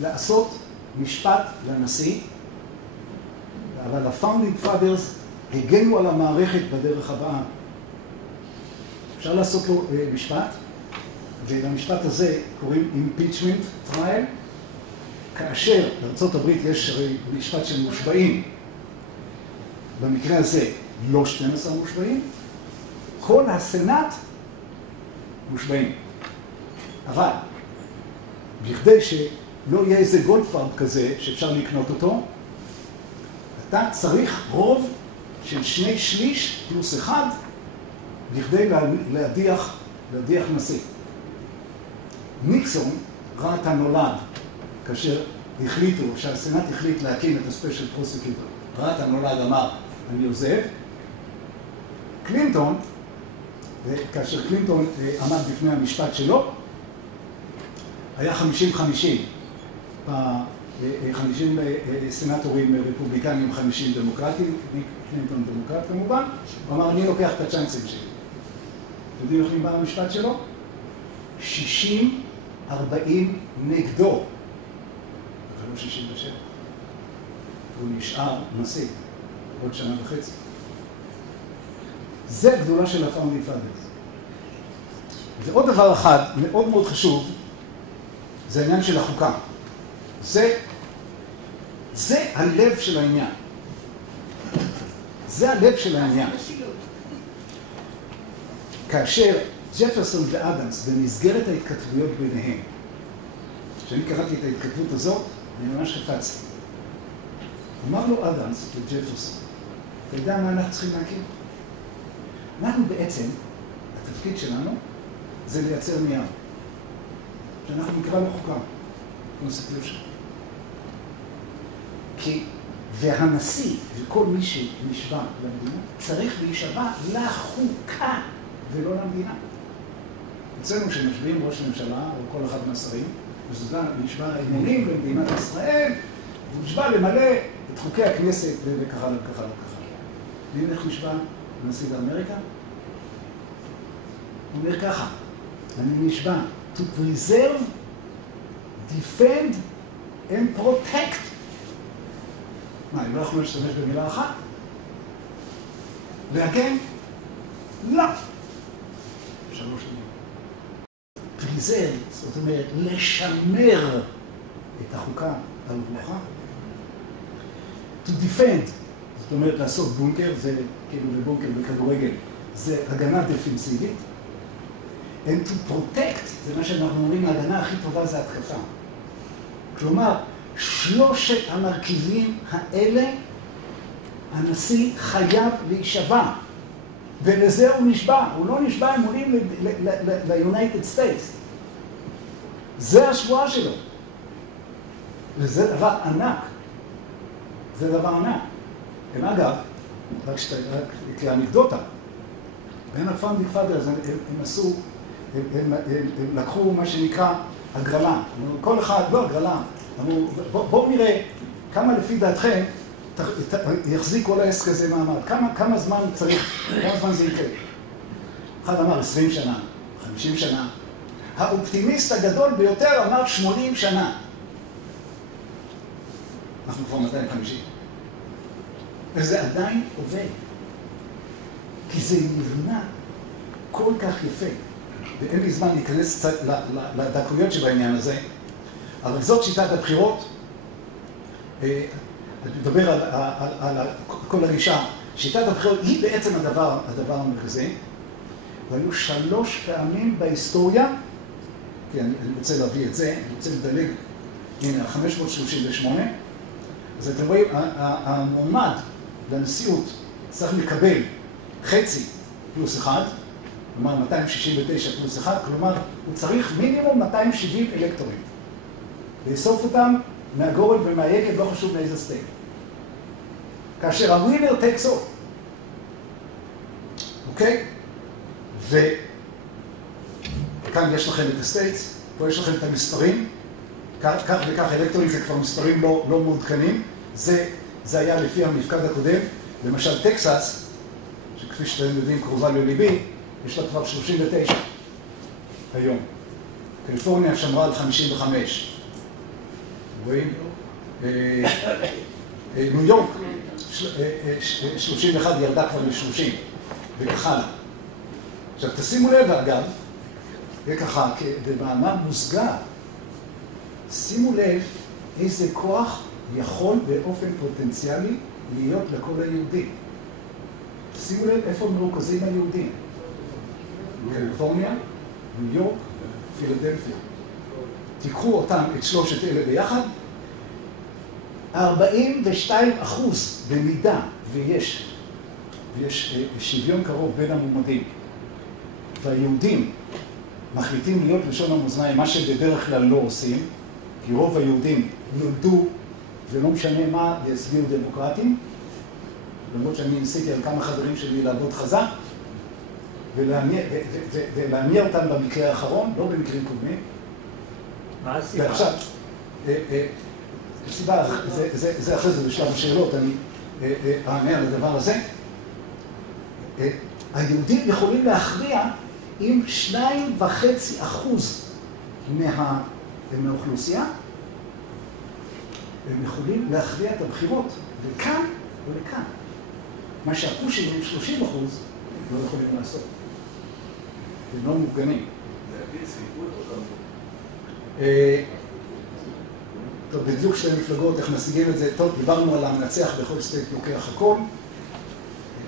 לעשות משפט לנשיא, אבל ה-Founding Fathers הגנו על המערכת בדרך הבאה. אפשר לעשות לו משפט, ולמשפט הזה קוראים impeachment trial, כאשר בארצות הברית יש משפט של מושבעים, במקרה הזה לא 12 מושבעים, כל הסנאט מושבעים. אבל בכדי שלא יהיה איזה גולדפארד כזה שאפשר לקנות אותו, אתה צריך רוב של 2/3+1 בכדי להדיח נשיא. ניקסון ראה את הנולד כאשר החליטו, שהסנאט החליט להקים את הספיישל פרוסיקיוטור. ראה את הנולד, אמר, אני עוזב. קלינטון, כאשר קלינטון עמד בפני המשפט שלו, היה 50-50. 50 סנאטורים רפובליקנים, 50 דמוקרטים, קלינטון דמוקרט כמובן. הוא אמר, אני לוקח את הצ'אנסים שלי. אתם יודעים איך נגמר המשפט שלו? 60-40 נגדו. אבל לא 67. הוא נשאר נשיא עוד 1.5 שנה. זה הגדולה של ה-Founding Fathers. ועוד דבר אחד מאוד מאוד חשוב, זה העניין של החוקה. זה הלב של העניין. זה הלב של העניין. כאשר ג'פרסון ואדמס, במסגרת ההתכתבויות ביניהם, כשאני קראתי את ההתכתבות הזאת, אני ממש חפצתי. אמר לו אדמס וג'פרסון, אתה יודע מה אנחנו צריכים להקים? אנחנו בעצם, התפקיד שלנו, זה לייצר נייר. שאנחנו נקרא לו חוקה, קונסטיטיושן. והנשיא וכל מי שנשבע למדינה צריך להישבע לחוקה ולא למדינה. אצלנו שנשבעים ראש הממשלה או כל אחד מהשרים, וזה נשבע אמונים למדינת ישראל, הוא נשבע למלא את חוקי הכנסת וככה וככה וככה. ואם איך נשבע הנשיא באמריקה? הוא אומר ככה, אני נשבע to preserve, defend and protect. מה, הם לא יכולים להשתמש במילה אחת? להגן? לא. 3 מילים. פריזר, זאת אומרת, לשמר את החוקה על רוחה. To defend, זאת אומרת, לעשות בונקר, זה כאילו לבונקר בכדורגל, זה הגנה דפנסיבית. And to protect, זה מה שאנחנו אומרים, ההגנה הכי טובה זה התקפה. כלומר, 3 המרכיבים האלה, הנשיא חייב להישבע. ולזה הוא נשבע. הוא לא נשבע אמונים ל-United States. זה השבועה שלו. וזה דבר ענק. זה דבר ענק. הם אגב, רק כאנקדוטה, בין הפאונדינג פאדרס הם עשו, הם לקחו מה שנקרא הגרלה. כל אחד, לא הגרלה, אמרו, בואו נראה כמה לפי דעתכם יחזיק כל העסק הזה מעמד. כמה זמן צריך, כמה זמן זה יקרה. אחד אמר 20 שנה, 50 שנה. האופטימיסט הגדול ביותר אמר 80 שנה. אנחנו כבר 250. וזה עדיין עובד. כי זה נבנה כל כך יפה. ואין לי זמן להיכנס קצת לדקויות שבעניין הזה. אבל זאת שיטת הבחירות. אני מדבר על כל הגישה. שיטת הבחירות היא בעצם הדבר המרכזי. והיו 3 פעמים בהיסטוריה, כי אני רוצה להביא את זה, אני רוצה לדלג, הנה, 538. אז אתם רואים, המועמד לנשיאות צריך לקבל חצי פלוס 1, כלומר 269 פלוס 1, כלומר הוא צריך מינימום 270 אלקטורים. לאסוף אותם מהגורן ומהיקב, לא חשוב מאיזה סטייט. כאשר הווינר טקס אוף, אוקיי? וכאן יש לכם את הסטייטס, פה יש לכם את המספרים, כך וכך אלקטורים זה כבר מספרים לא מעודכנים, זה היה לפי המפקד הקודם, למשל טקסס, שכפי שאתם יודעים קרובה לליבי, יש לה כבר 39 היום. קליפורניה שמרה על 55. רואים? ניו יורק, 31 ירדה כבר ל-30, וכך הלאה. עכשיו תשימו לב אגב, וככה, במאמר מוסגר, שימו לב איזה כוח יכול באופן פוטנציאלי להיות לכל היהודים. שימו לב איפה מרוכזים היהודים. קליפורניה, ניו יורק, פילדלפיה. תיקחו אותם, את 3 אלה ביחד, 42% במידה ויש שוויון קרוב בין המועמדים. והיהודים מחליטים להיות לשון המאזניים, מה שבדרך כלל לא עושים, כי רוב היהודים נולדו, ולא משנה מה, להצביעו דמוקרטים, למרות שאני ניסיתי על כמה חברים שלי לעבוד חזק, ולהניע אותם במקרה האחרון, לא במקרים קודמים. מה הסיבה? ועכשיו, הסיבה, זה אחרי זה בשלב השאלות, אני אענה על הדבר הזה. היהודים יכולים להכריע עם 2.5% מהאוכלוסייה, הם יכולים להכריע את הבחירות לכאן ולכאן. מה שהפושים עם 30% לא יכולים לעשות. הם לא מוגנים. זה יביא סביבות אותם. טוב, בדיוק 2 מפלגות, איך משיגים את זה? טוב, דיברנו על המנצח בכל סטייט לוקח הכל.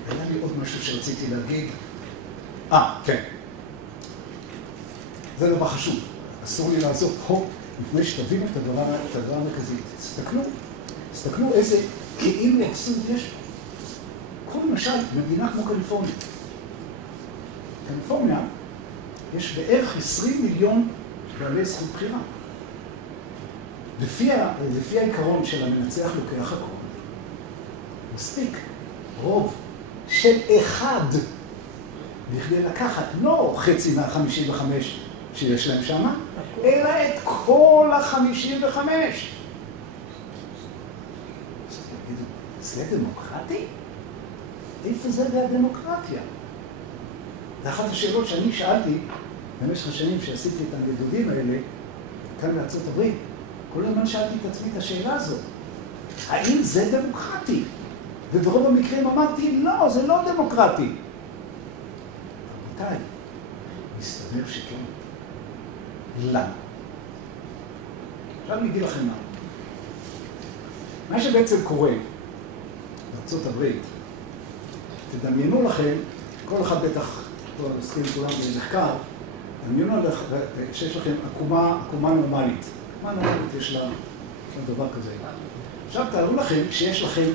היה לי עוד משהו שרציתי להגיד. כן. זה דבר חשוב. אסור לי לעזוב פה, לפני שתבינו את הדבר המרכזי. תסתכלו איזה כאילו לאבסורד יש פה. כל למשל, במדינה כמו קליפורניה. קליפורניה, יש בערך 20 מיליון בעלי זכות בחירה. לפי העיקרון של המנצח לוקח הכל, מספיק רוב של 1 בכדי לקחת לא חצי מה-55 שיש להם שמה, אלא את כל ה-55. זה דמוקרטי? איפה זה בדמוקרטיה? זה אחת השאלות שאני שאלתי במשך השנים שעשיתי את הנדודים האלה כאן בארצות הברית. כל הזמן שאלתי את עצמי את השאלה הזאת. האם זה דמוקרטי? וברוב המקרים אמרתי, לא, זה לא דמוקרטי. רבותיי, מסתבר שכן. למה? עכשיו אני אגיד לכם מה. מה שבעצם קורה בארצות הברית, תדמיינו לכם, כל אחד בטח, פה עוסקים כולם במחקר, דמיינו שיש לכם עקומה נורמלית. מה נורמלית יש לה דבר כזה? עכשיו תארו לכם שיש לכם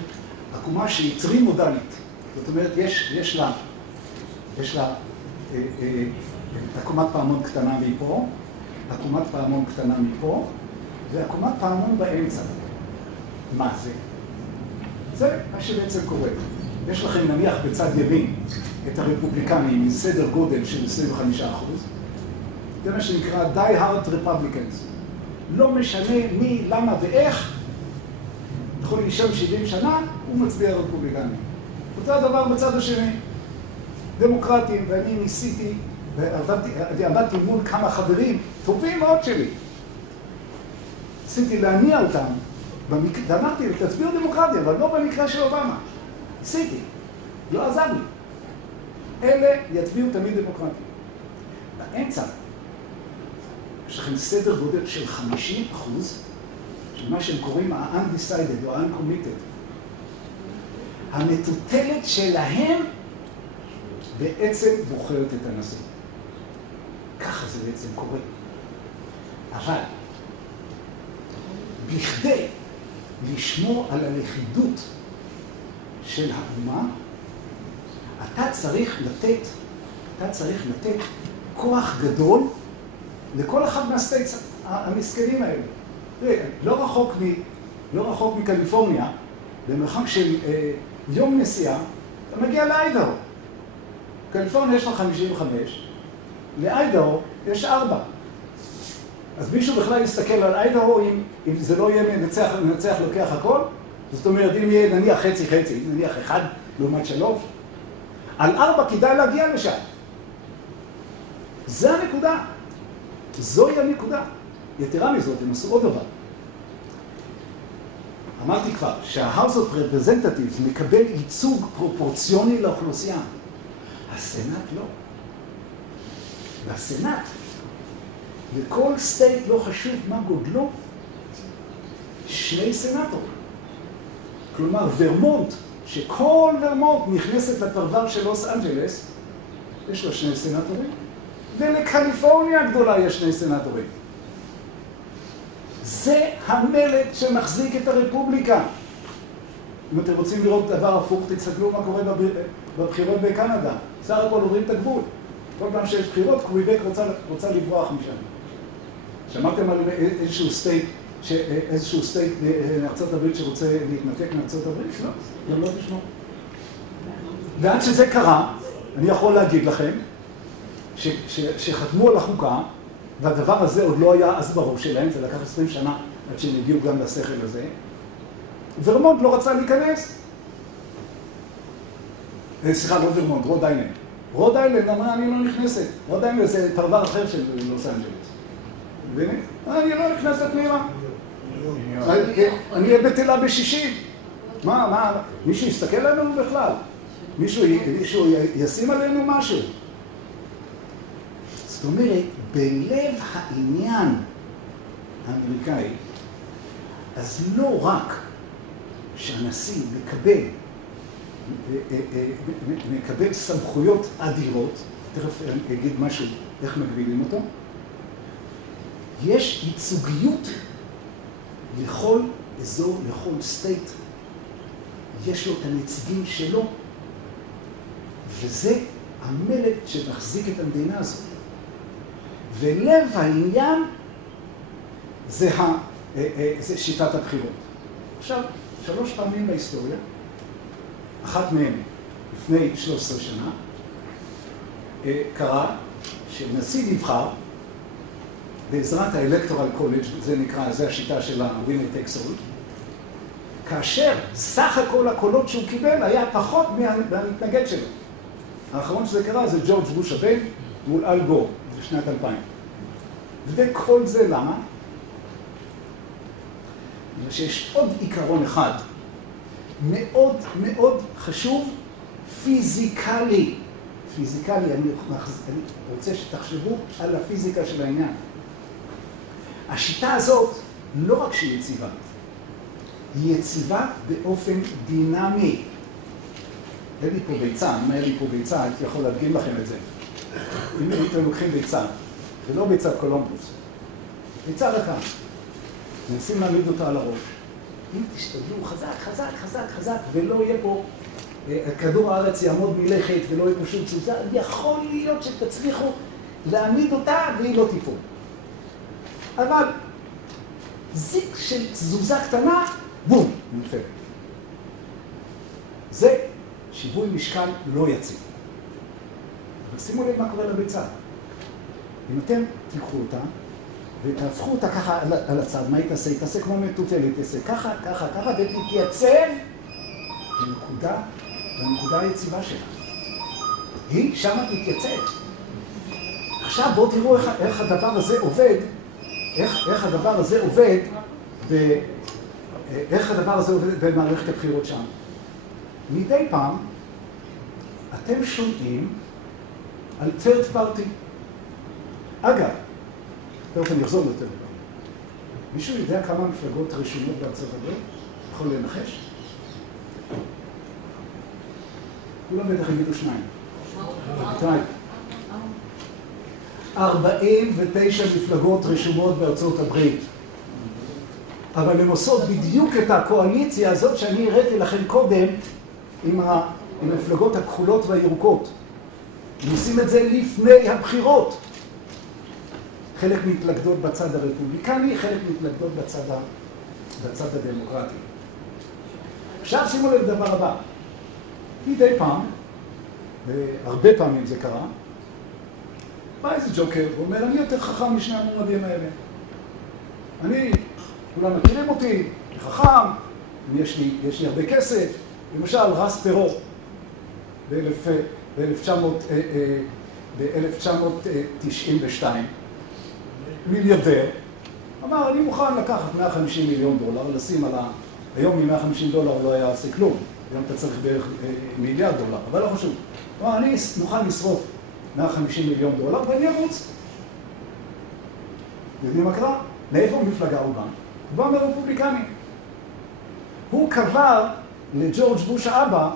עקומה שהיא טרימודלית. זאת אומרת, יש לה עקומת פעמון קטנה מפה, עקומת פעמון קטנה מפה, ועקומת פעמון באמצע. מה זה? זה מה שבעצם קורה. יש לכם נניח בצד ימין את הרפובליקנים עם סדר גודל של 25%. זה מה שנקרא Die Hard Republicans. לא משנה מי, למה ואיך, יכול להישאר 70 שנה, הוא מצביע רפובליקני. אותו הדבר בצד השני. דמוקרטים, ואני ניסיתי, ועמדתי מול כמה חברים טובים מאוד שלי. ניסיתי להניע אותם, ואמרתי, תצביעו דמוקרטיה, אבל לא במקרה של אובמה. ניסיתי, לא עזר לי. אלה יצביעו תמיד דמוקרטיה. באמצע, יש לכם סדר גודל של 50% של מה שהם קוראים ה-undecided או ה-uncommitted. המטוטלת שלהם בעצם בוחרת את הנשיא. ככה זה בעצם קורה. אבל, בכדי לשמור על הלכידות של האומה, אתה צריך לתת כוח גדול לכל אחד מהסטייטס המסכנים האלה. לא רחוק מקליפורניה, במרחק של יום נסיעה, אתה מגיע לאיידהו. קליפורניה יש לך 55, לאיידהו יש 4. אז מישהו בכלל יסתכל על איידהו אם זה לא יהיה מנצח לוקח הכל? זאת אומרת, אם יהיה נניח חצי, נניח 1 לעומת 3, על 4 כדאי להגיע לשם. זה הנקודה. זוהי הנקודה. יתרה מזאת, הם עשו עוד דבר. אמרתי כבר שה-House of Representatives מקבל ייצוג פרופורציוני לאוכלוסייה. הסנאט לא. והסנאט, לכל סטייט לא חשוב מה גודלו, 2 סנאטורים. כלומר, ורמונט, שכל ורמונט נכנסת לפרבר של לוס אנג'לס, יש לו 2 סנאטורים, ולקליפורניה הגדולה יש 2 סנאטורים. זה המלט שמחזיק את הרפובליקה. אם אתם רוצים לראות דבר הפוך, תסתכלו מה קורה בבחירות בקנדה. סך הכל עוברים את הגבול. כל פעם שיש בחירות, קוויבק רוצה לברוח משם. שמעתם על איזשהו סטייט מארצות הברית שרוצה להתנתק מארצות הברית? לא, גם לא תשמעו. ועד שזה קרה, אני יכול להגיד לכם, שחתמו על החוקה, והדבר הזה עוד לא היה אז בראש שלהם, זה לקח 20 שנה עד שהם הגיעו גם לשכל הזה. ורמונט לא רצה להיכנס. סליחה, לא ורמונט, רוד איילנד. רוד איילנד אמרה, אני לא נכנסת. רוד איילנד זה פרבר אחר של לוס אנג'לס. מבינים? אני לא נכנסת פנימה. אני אהיה בטלה ב-60. מה? מישהו יסתכל עלינו בכלל? מישהו ישים עלינו משהו? זאת אומרת, בלב העניין האמריקאי, אז לא רק שהנשיא מקבל סמכויות אדירות, תכף אני אגיד משהו, איך מגבילים אותו, יש ייצוגיות לכל אזור, לכל סטייט, יש לו את הנציגים שלו, וזה המלט שמחזיק את המדינה הזאת. ולב העניין זה שיטת הבחירות. עכשיו, 3 פעמים בהיסטוריה, אחת מהן לפני 13 שנה, קרה שנשיא נבחר בעזרת האלקטורל קולג', זה נקרא, זה השיטה של ה-winner takes all, כאשר סך הכל הקולות שהוא קיבל היה פחות מהמתנגד שלו. האחרון שזה קרה זה ג'ורג' בוש הבן מול אל גור, בשנת 2000. וכל זה למה? שיש עוד עיקרון אחד, מאוד מאוד חשוב, פיזיקלי. פיזיקלי, אני רוצה שתחשבו על הפיזיקה של העניין. השיטה הזאת לא רק שהיא יציבה, היא יציבה באופן דינמי. אין לי פה ביצה, אם היה לי פה ביצה, הייתי יכול להדגים לכם את זה. אם הייתם לוקחים ביצה, זה לא ביצת קולומבוס, ביצה רכה. מנסים להעמיד אותה על הראש. אם תשתדלו חזק, ולא יהיה פה, כדור הארץ יעמוד מלכת ולא יהיה פה שום תזוזה, יכול להיות שתצליחו להעמיד אותה והיא לא תיפול. אבל זיק של תזוזה קטנה, בום, נופל. זה שיווי משקל לא יציב. אבל שימו לב מה קורה לביצה. אם אתם תיקחו אותה ותהפכו אותה ככה על הצד, מה היא תעשה? היא תעשה כמו מטוטלת, היא תעשה ככה, ככה, ככה, ותתייצב לנקודה היציבה שלה. היא שמה תתייצב. עכשיו בואו תראו איך הדבר הזה עובד, איך הדבר הזה עובד במערכת הבחירות שם. מדי פעם אתם שומעים על third party. אגב, תכף אני אחזור יותר. מישהו יודע כמה מפלגות רשומות בארצות הברית? יכול לנחש? כולם בטח יגידו 2. 49 מפלגות רשומות בארצות הברית. אבל הן עושות בדיוק את הקואליציה הזאת שאני הראיתי לכם קודם עם המפלגות הכחולות והירוקות. הם עושים את זה לפני הבחירות. חלק מתלכדות בצד הרפובליקני, חלק מתלכדות בצד הדמוקרטי. עכשיו שימו לב לדבר הבא. מדי פעם, והרבה פעמים זה קרה, בא איזה ג'וקר ואומר, אני יותר חכם משני המועמדים האלה. כולם מכירים אותי, חכם, יש לי הרבה כסף. למשל, רס פרו, ב-1992, מיליארדר, אמר, אני מוכן לקחת $150 מיליון, לשים על היום מ-$150 לא היה עושה כלום. היום אתה צריך בערך $1 מיליארד, אבל לא חשוב. אמר, אני מוכן לשרוף $150 מיליון, ואני ארוץ. יודעים מה קרה? מאיפה מפלגה הוא בא? הוא בא מרפובליקני. הוא קבע לג'ורג' בוש האבא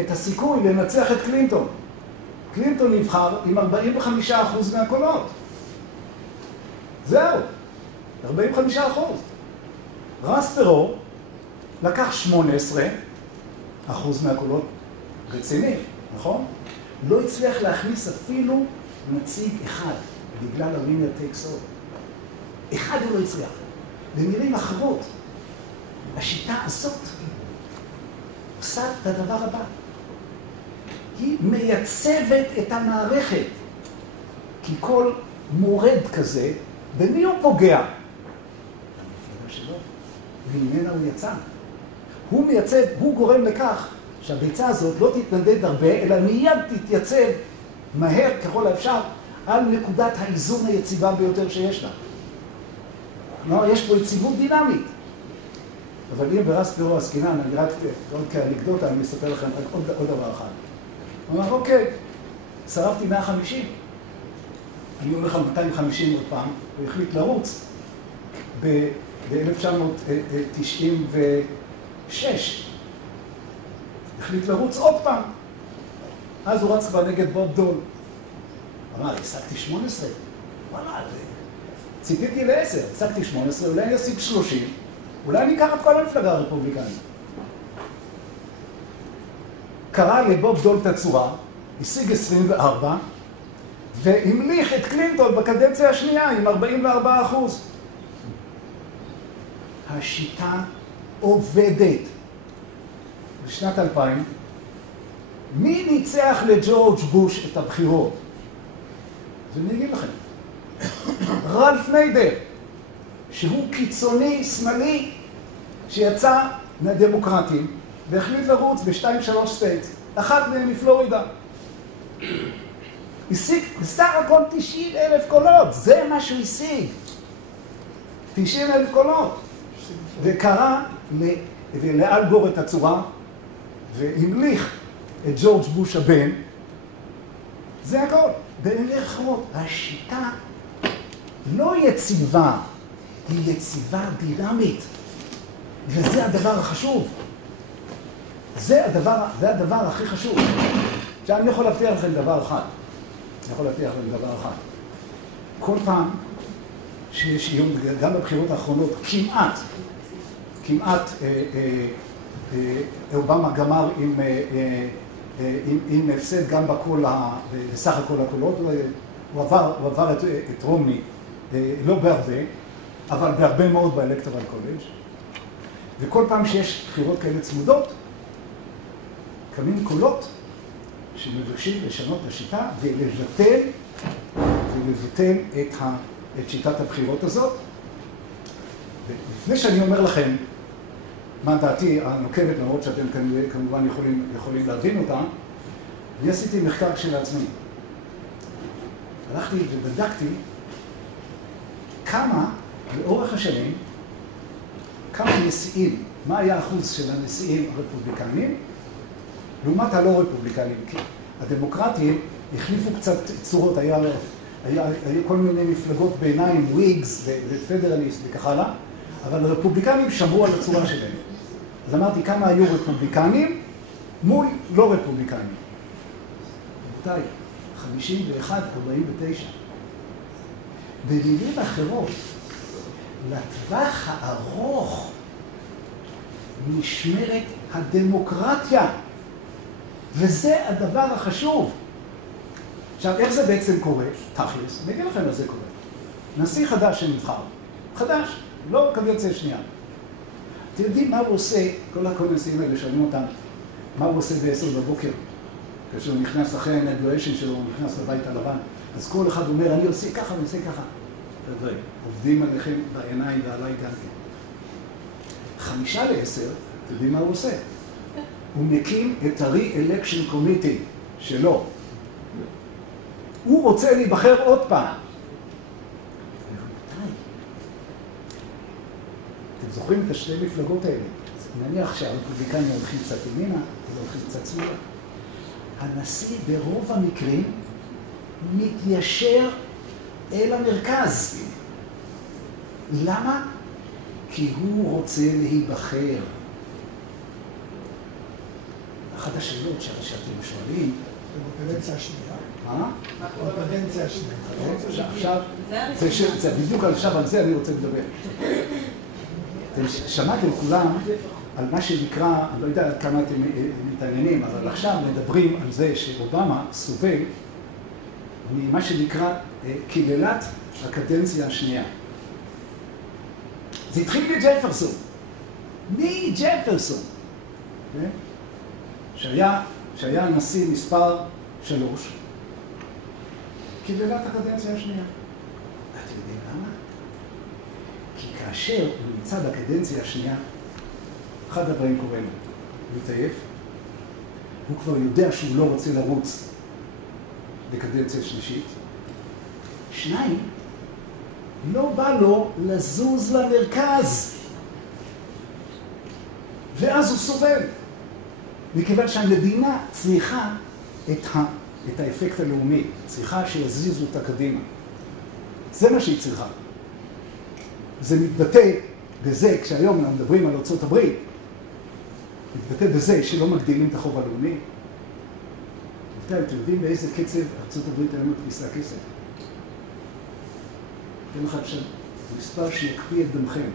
את הסיכוי לנצח את קלינטון. קלינטון נבחר עם 45% מהקולות. זהו, 45%. רס פרו לקח 18% מהקולות, רציני, נכון? לא הצליח להכניס אפילו נציג אחד, בגלל הווינר טייקס אול. אחד הוא לא הצליח. במילים אחרות, השיטה הזאת עושה את הדבר הבא. היא מייצבת את המערכת. כי כל מורד כזה, במי הוא פוגע? המפלגה שלו, וממנה הוא יצא. הוא מייצב, הוא גורם לכך שהביצה הזאת לא תתנדד הרבה, אלא מיד תתייצב מהר ככל האפשר על נקודת האיזון היציבה ביותר שיש לה. כלומר, יש פה יציבות דינמית. אבל אם ברס פרו עסקינן, אני רק עוד כאנקדוטה, אני אספר לכם רק עוד דבר אחד. הוא אומר, אוקיי, שרפתי 150. אני הולך על 250 עוד פעם, הוא החליט לרוץ ב-1996. החליט לרוץ עוד פעם. אז הוא רץ כבר נגד בוב דול. הוא אמר, השגתי 18. וואלה, ציפיתי ל10, השגתי 18, אולי אני אשיג 30, אולי אני אקח את כל המפלגה הרפובליקנית. קרא לבוב דול את הצורה, השיג 24, והמליך את קלינטון בקדנציה השנייה עם 44%. השיטה עובדת. בשנת 2000, מי ניצח לג'ורג' בוש את הבחירות? אז אני אגיד לכם. רלף ניידר, שהוא קיצוני, שמאלי, שיצא מהדמוקרטים, והחליט לרוץ ב2-3 סטייטס, אחת מהם מפלורידה. השיג בסך הכל 90,000 קולות, זה מה שהוא השיג. 90,000 קולות. וקרא לאל גור את הצורה, והמליך את ג'ורג' בוש הבן. זה הכל. במילים אחרות, השיטה לא יציבה, היא יציבה דינמית. וזה הדבר החשוב. זה הדבר הכי חשוב. עכשיו, אני יכול להבטיח לכם דבר אחד. כל פעם שיש איום, גם בבחירות האחרונות, כמעט אובמה גמר עם הפסד גם בסך הכל הקולות, הוא עבר את רומני לא בהרבה, אבל בהרבה מאוד באלקטורל קולג'. וכל פעם שיש בחירות כאלה צמודות, קמים קולות שמבקשים לשנות את השיטה ולבטל את שיטת הבחירות הזאת. ולפני שאני אומר לכם מה דעתי הנוקבת, למרות שאתם כמובן יכולים להבין אותה, אני עשיתי מחקר כשלעצמי. הלכתי ובדקתי כמה, לאורך השנים, כמה נשיאים, מה היה האחוז של הנשיאים הרפובליקנים, לעומת הלא רפובליקנים. כי הדמוקרטים החליפו קצת צורות, היה כל מיני מפלגות ביניים, וויגס ופדרליסט וכך הלאה, אבל הרפובליקנים שמרו על הצורה שלהם. אז אמרתי כמה היו רפובליקנים מול לא רפובליקנים. רבותיי, 51-49. במילים אחרות, לטווח הארוך נשמרת הדמוקרטיה, וזה הדבר החשוב. עכשיו, איך זה בעצם קורה? תכלס, אני אגיד לכם איך זה קורה. נשיא חדש שנבחר, חדש, לא קדנציה שנייה. אתם יודעים מה הוא עושה, כל הנשיאים האלה שואלים אותם, מה הוא עושה ב10 בבוקר? כאשר הוא נכנס אחרי הנגריישן שלו, הוא נכנס לבית הלבן, אז כל אחד אומר, אני עושה ככה ואני עושה ככה. חבר'ה, עובדים עליכם בעיניים ועליי גם כן. 9:50, אתם יודעים מה הוא עושה? הוא מקים את ה-Re-Election Committee שלו. הוא רוצה להיבחר עוד פעם. אתם זוכרים את השתי מפלגות האלה? נניח שהרפובליקנים הולכים קצת ימינה, הולכים קצת שמאלה. הנשיא ברוב המקרים מתיישר אל המרכז. למה? כי הוא רוצה להיבחר. אחת השאלות שאתם שואלים... בקדנציה השנייה. מה? בקדנציה השנייה. עכשיו, זה בדיוק עכשיו על זה אני רוצה לדבר. אתם שמעתם כולם על מה שנקרא, אני לא יודע עד כמה אתם מתעניינים, אבל עכשיו מדברים על זה שאובמה סובל ממה שנקרא קללת הקדנציה השנייה. זה התחיל מג'פרסון. מג'פרסון. שהיה נשיא מספר 3, קללת הקדנציה השנייה. אתם יודעים למה? כי כאשר הוא נמצא בקדנציה השנייה, אחד הדברים קורה לו. הוא מתעייף, הוא כבר יודע שהוא לא רוצה לרוץ בקדנציה שלישית. 2, לא בא לו לזוז למרכז. ואז הוא סובל. מכיוון שהמדינה צריכה את האפקט הלאומי, צריכה שיזיזו אותה קדימה. זה מה שהיא צריכה. זה מתבטא בזה, כשהיום אנחנו מדברים על ארצות הברית, מתבטא בזה שלא מגדילים את החוב הלאומי. אתם יודעים באיזה קצב ארצות הברית היום מתפיסה כסף? אתם לך עכשיו מספר שיקפיא את דמכם.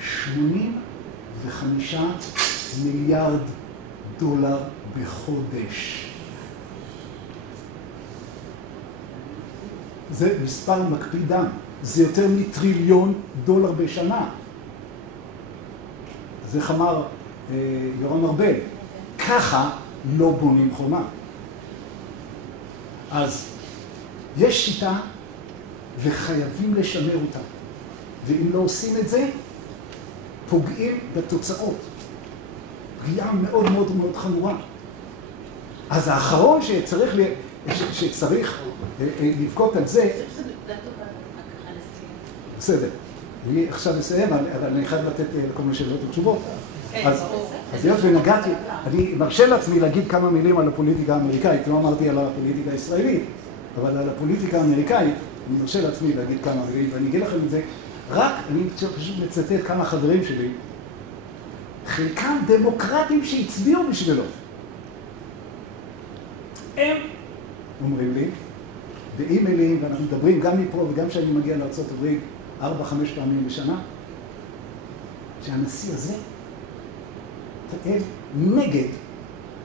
85 מיליארד דולר בחודש. זה מספר מקפיא דם. זה יותר מטריליון דולר בשנה. זה חמר יורם ארבל. ככה לא בונים חומה. אז יש שיטה וחייבים לשמר אותה. ואם לא עושים את זה, פוגעים בתוצאות. פגיעה מאוד מאוד מאוד חמורה. אז האחרון שצריך לבכות על זה... בסדר. אני עכשיו אסיים, אבל אני חייב לתת לכל מיני שאלות ותשובות. אז היות ונגעתי, אני מרשה לעצמי להגיד כמה מילים על הפוליטיקה האמריקאית, לא אמרתי על הפוליטיקה הישראלית, אבל על הפוליטיקה האמריקאית, אני מרשה לעצמי להגיד כמה מילים, ואני אגיד לכם את זה, רק אני פשוט מצטט כמה חברים שלי, חלקם דמוקרטים שהצביעו בשבילו. הם אומרים לי, באימיילים, ואנחנו מדברים גם מפה וגם כשאני מגיע לארצות הברית 4-5 פעמים בשנה, שהנשיא הזה פועל נגד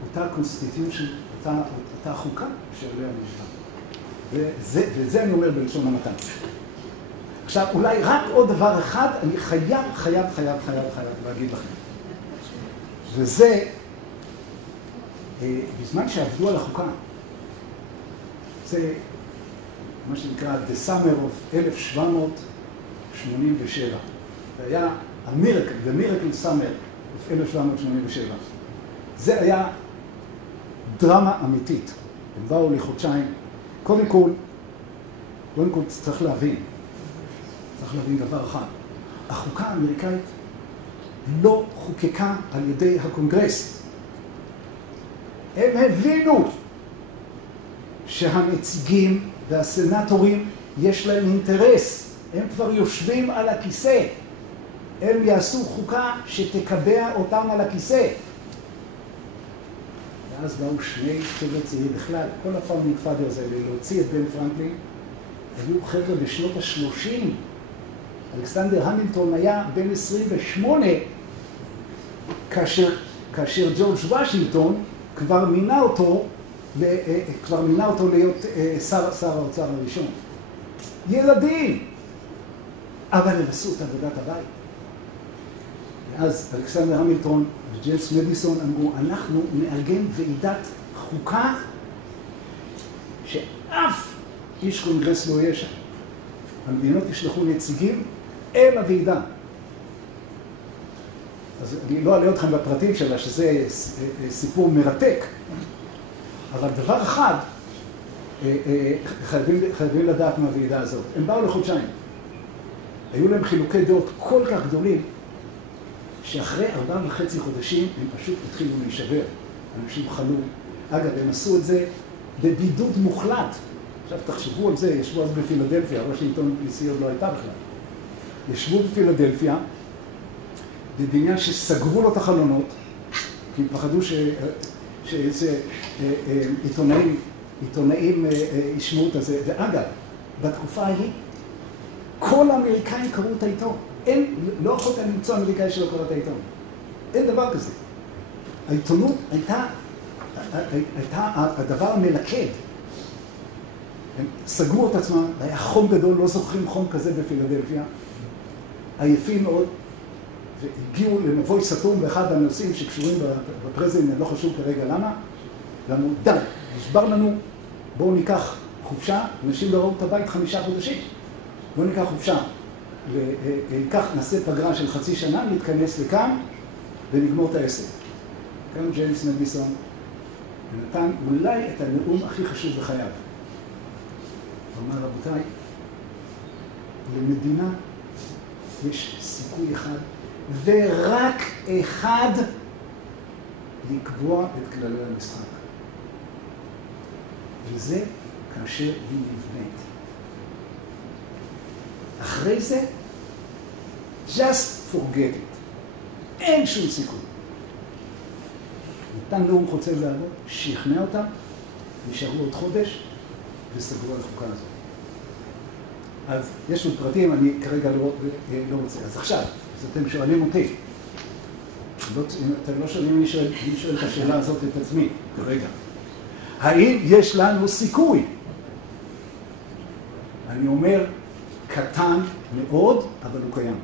אותה קונסטיטיושן, אותה חוקה שעליה נשמע. וזה אני אומר בלשון המעטה. עכשיו, אולי רק עוד דבר אחד, אני חייב להגיד לכם. וזה, בזמן שעבדו על החוקה, זה מה שנקרא The Summer of 1787. זה היה The Miracle Summer of 1787. זה היה דרמה אמיתית. הם באו לחודשיים. קודם כל צריך להבין דבר אחד. החוקה האמריקאית לא חוקקה על ידי הקונגרס. הם הבינו שהנציגים והסנטורים יש להם אינטרס. הם כבר יושבים על הכיסא. הם יעשו חוקה שתקבע אותם על הכיסא. ואז באו שני חבר'ה צעירים בכלל, כל הפאונדינג פאדרס האלה, להוציא את בן פרנקלין, היו חבר'ה בשנות ה-30. אלכסנדר המילטון היה בן 28, כאשר ג'ורג' וושינגטון כבר מינה אותו להיות שר האוצר הראשון. ילדים! אבל הם עשו את עבודת הבית. ואז אלכסנדר המילטון וג'יימס מדיסון אמרו, אנחנו נארגן ועידת חוקה שאף איש קונגרס לא יהיה שם. המדינות ישלחו נציגים אל הוועידה. אז אני לא אעלה אתכם בפרטים שלה, שזה סיפור מרתק. אבל דבר אחד חייבים לדעת מהוועידה הזאת. הם באו לחודשיים. היו להם חילוקי דעות כל כך גדולים, שאחרי 4.5 חודשים הם פשוט התחילו להישבר. אנשים חלו. אגב, הם עשו את זה בבידוד מוחלט. עכשיו תחשבו על זה, ישבו אז בפילדלפיה, וושינגטון DC עוד לא הייתה בכלל. ישבו בפילדלפיה, בבניין שסגרו לו את החלונות, כי הם פחדו שאיזה עיתונאים ישמעו את זה. ואגב, בתקופה ההיא, כל האמריקאים קראו את העיתון. לא יכולת למצוא אמריקאי שלא קרא את העיתון. אין דבר כזה. העיתונות הייתה הדבר המלכד. הם סגרו את עצמם, היה חום גדול, לא זוכרים חום כזה בפילדלפיה. עייפים מאוד, והגיעו למבוי סתום באחד הנושאים שקשורים בפרזנט, לא חשוב כרגע למה. ואמרו, די, נשבר לנו, בואו ניקח חופשה, אנשים לא ראו את הבית 5 חודשים. בואו ניקח חופשה. נעשה פגרה של חצי שנה, נתכנס לכאן ונגמור את העסק. כאן ג'יימס מדיסון נתן אולי את הנאום הכי חשוב בחייו. הוא אמר, רבותיי, למדינה יש סיכוי אחד ורק אחד לקבוע את כללי המשחק. וזה כאשר היא נבנית. אחרי זה, just forget it. אין שום סיכוי. נתן נאום חוצב להבות, שכנע אותם, נשארו עוד חודש, וסגרו על החוקה הזאת. אז יש עוד פרטים, אני כרגע לא רוצה. אז עכשיו, אז אתם שואלים אותי. אתם לא שואלים, אני שואל את השאלה הזאת את עצמי, כרגע. האם יש לנו סיכוי? אני אומר, קטן מאוד, אבל הוא קיים.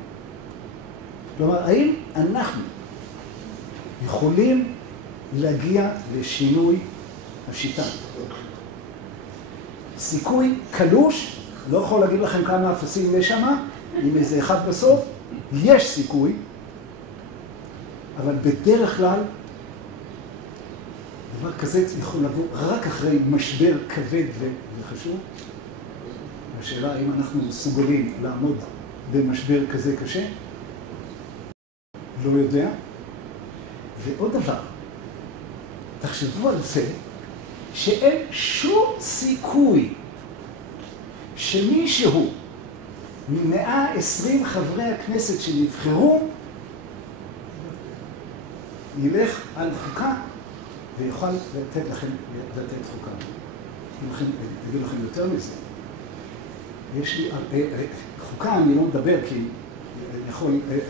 כלומר, האם אנחנו יכולים להגיע לשינוי השיטה? סיכוי קלוש, לא יכול להגיד לכם כמה אפסים יש שם, עם איזה אחד בסוף, יש סיכוי, אבל בדרך כלל, דבר כזה יכול לבוא רק אחרי משבר כבד וחשוב. השאלה האם אנחנו מסוגלים לעמוד במשבר כזה קשה, לא יודע. ועוד דבר, תחשבו על זה, שאין שום סיכוי שמישהו מ120 חברי הכנסת שנבחרו ילך על חוקה ויוכל לתת חוקה. אגיד לכם יותר מזה. יש לי, חוקה אני לא מדבר כי אני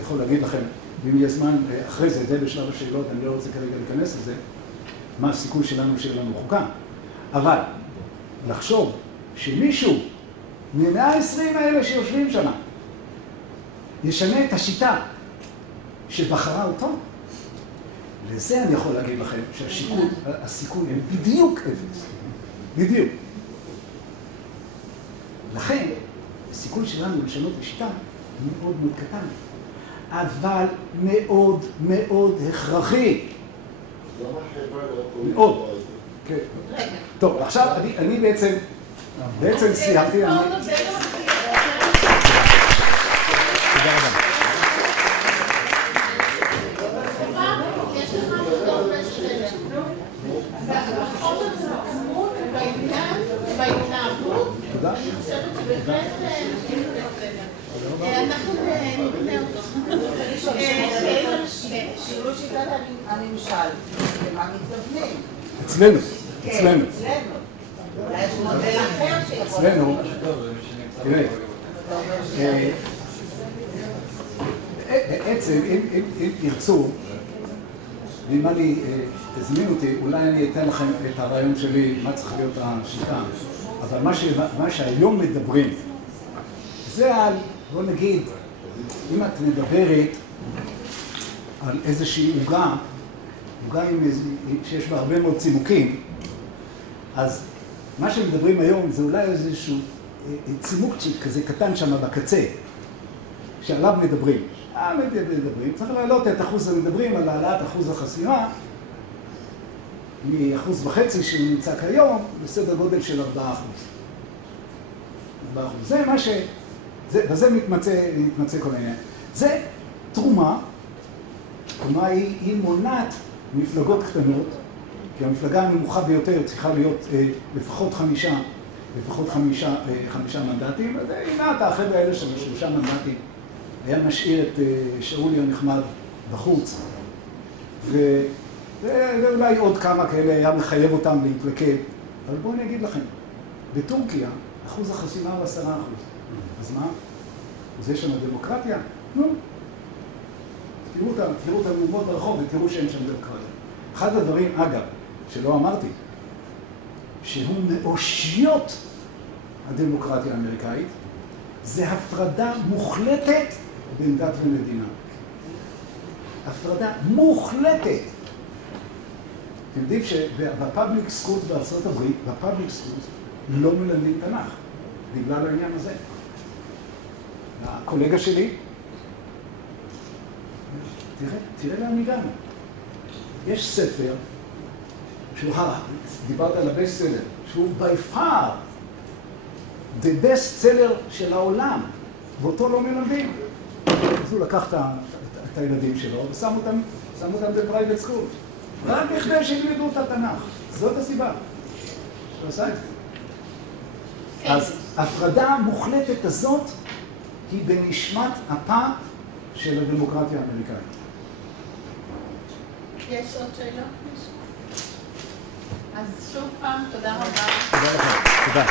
יכול להגיד לכם, ואם יהיה זמן אחרי זה, זה בשלב השאלות, אני לא רוצה כרגע להיכנס לזה, מה הסיכוי שלנו שיהיה לנו חוקה. אבל לחשוב שמישהו מ120 האלה שיושבים שנה ישנה את השיטה שבחרה אותו, לזה אני יכול להגיד לכם שהסיכוי הם בדיוק אפס. בדיוק. לכן, הסיכוי שלנו לשנות את השיטה הוא מאוד מאוד קטן, אבל מאוד מאוד הכרחי. מאוד. טוב, עכשיו אני בעצם סיימתי. תודה רבה. תודה. אני חושבת שבאמת אנחנו נקנה אותו. שינוי שיטת הממשל, למה מתכוונים? אצלנו. אצלנו. אולי יש מודל אחר שיכול... אצלנו. תראה. בעצם, אם תרצו, ואם אני תזמין אותי, אולי אני אתן לכם את הרעיון שלי, מה צריך להיות השיטה. אבל מה שהיום מדברים, זה על, בוא נגיד, אם את מדברת על איזושהי עוגה שיש בה הרבה מאוד צימוקים, אז מה שמדברים היום זה אולי איזשהו צימוקצ'יק כזה קטן שם בקצה, שעליו מדברים. צריך להעלות את אחוז המדברים על העלאת אחוז החסימה, מ1.5% שהוא נמצא כיום, בסדר גודל של 4%. זה מה ש... בזה מתמצא כל העניין. זה תרומה, תרומה היא מונעת מפלגות קטנות, כי המפלגה הנמוכה ביותר צריכה להיות לפחות חמישה מנדטים, אז הנה את החבר'ה האלה של 3 מנדטים, היה משאיר את שאולי הנחמד בחוץ, ואולי עוד כמה כאלה היה מחייב אותם להתלכד. אבל בואו אני אגיד לכם, בטורקיה אחוז החסימה הוא 10%. אז מה? זה שם הדמוקרטיה? נו. תראו את המהומות ברחוב ותראו שאין שם דמוקרטיה. אחד הדברים, אגב, שלא אמרתי, שהוא מאושיות הדמוקרטיה האמריקאית, זה הפרדה מוחלטת בין דת ומדינה. הפרדה מוחלטת. אתם יודעים שבפאבליק סקולס בארצות הברית, בפאבליק סקולס לא מלמדים תנ"ך, בגלל העניין הזה. הקולגה שלי, תראה לאן הגענו. יש ספר, דיברת על הבסט סלר, שהוא by far the best seller של העולם, ואותו לא מלמדים. אז הוא לקח את הילדים שלו ושם אותם בפרייבט סקול. רק בכדי שילמדו את התנ"ך. זאת הסיבה. הוא עשה את זה. אז ההפרדה המוחלטת הזאת היא בנשמת אפה של הדמוקרטיה האמריקאית. יש עוד שאלות? אז שוב פעם, תודה רבה. תודה.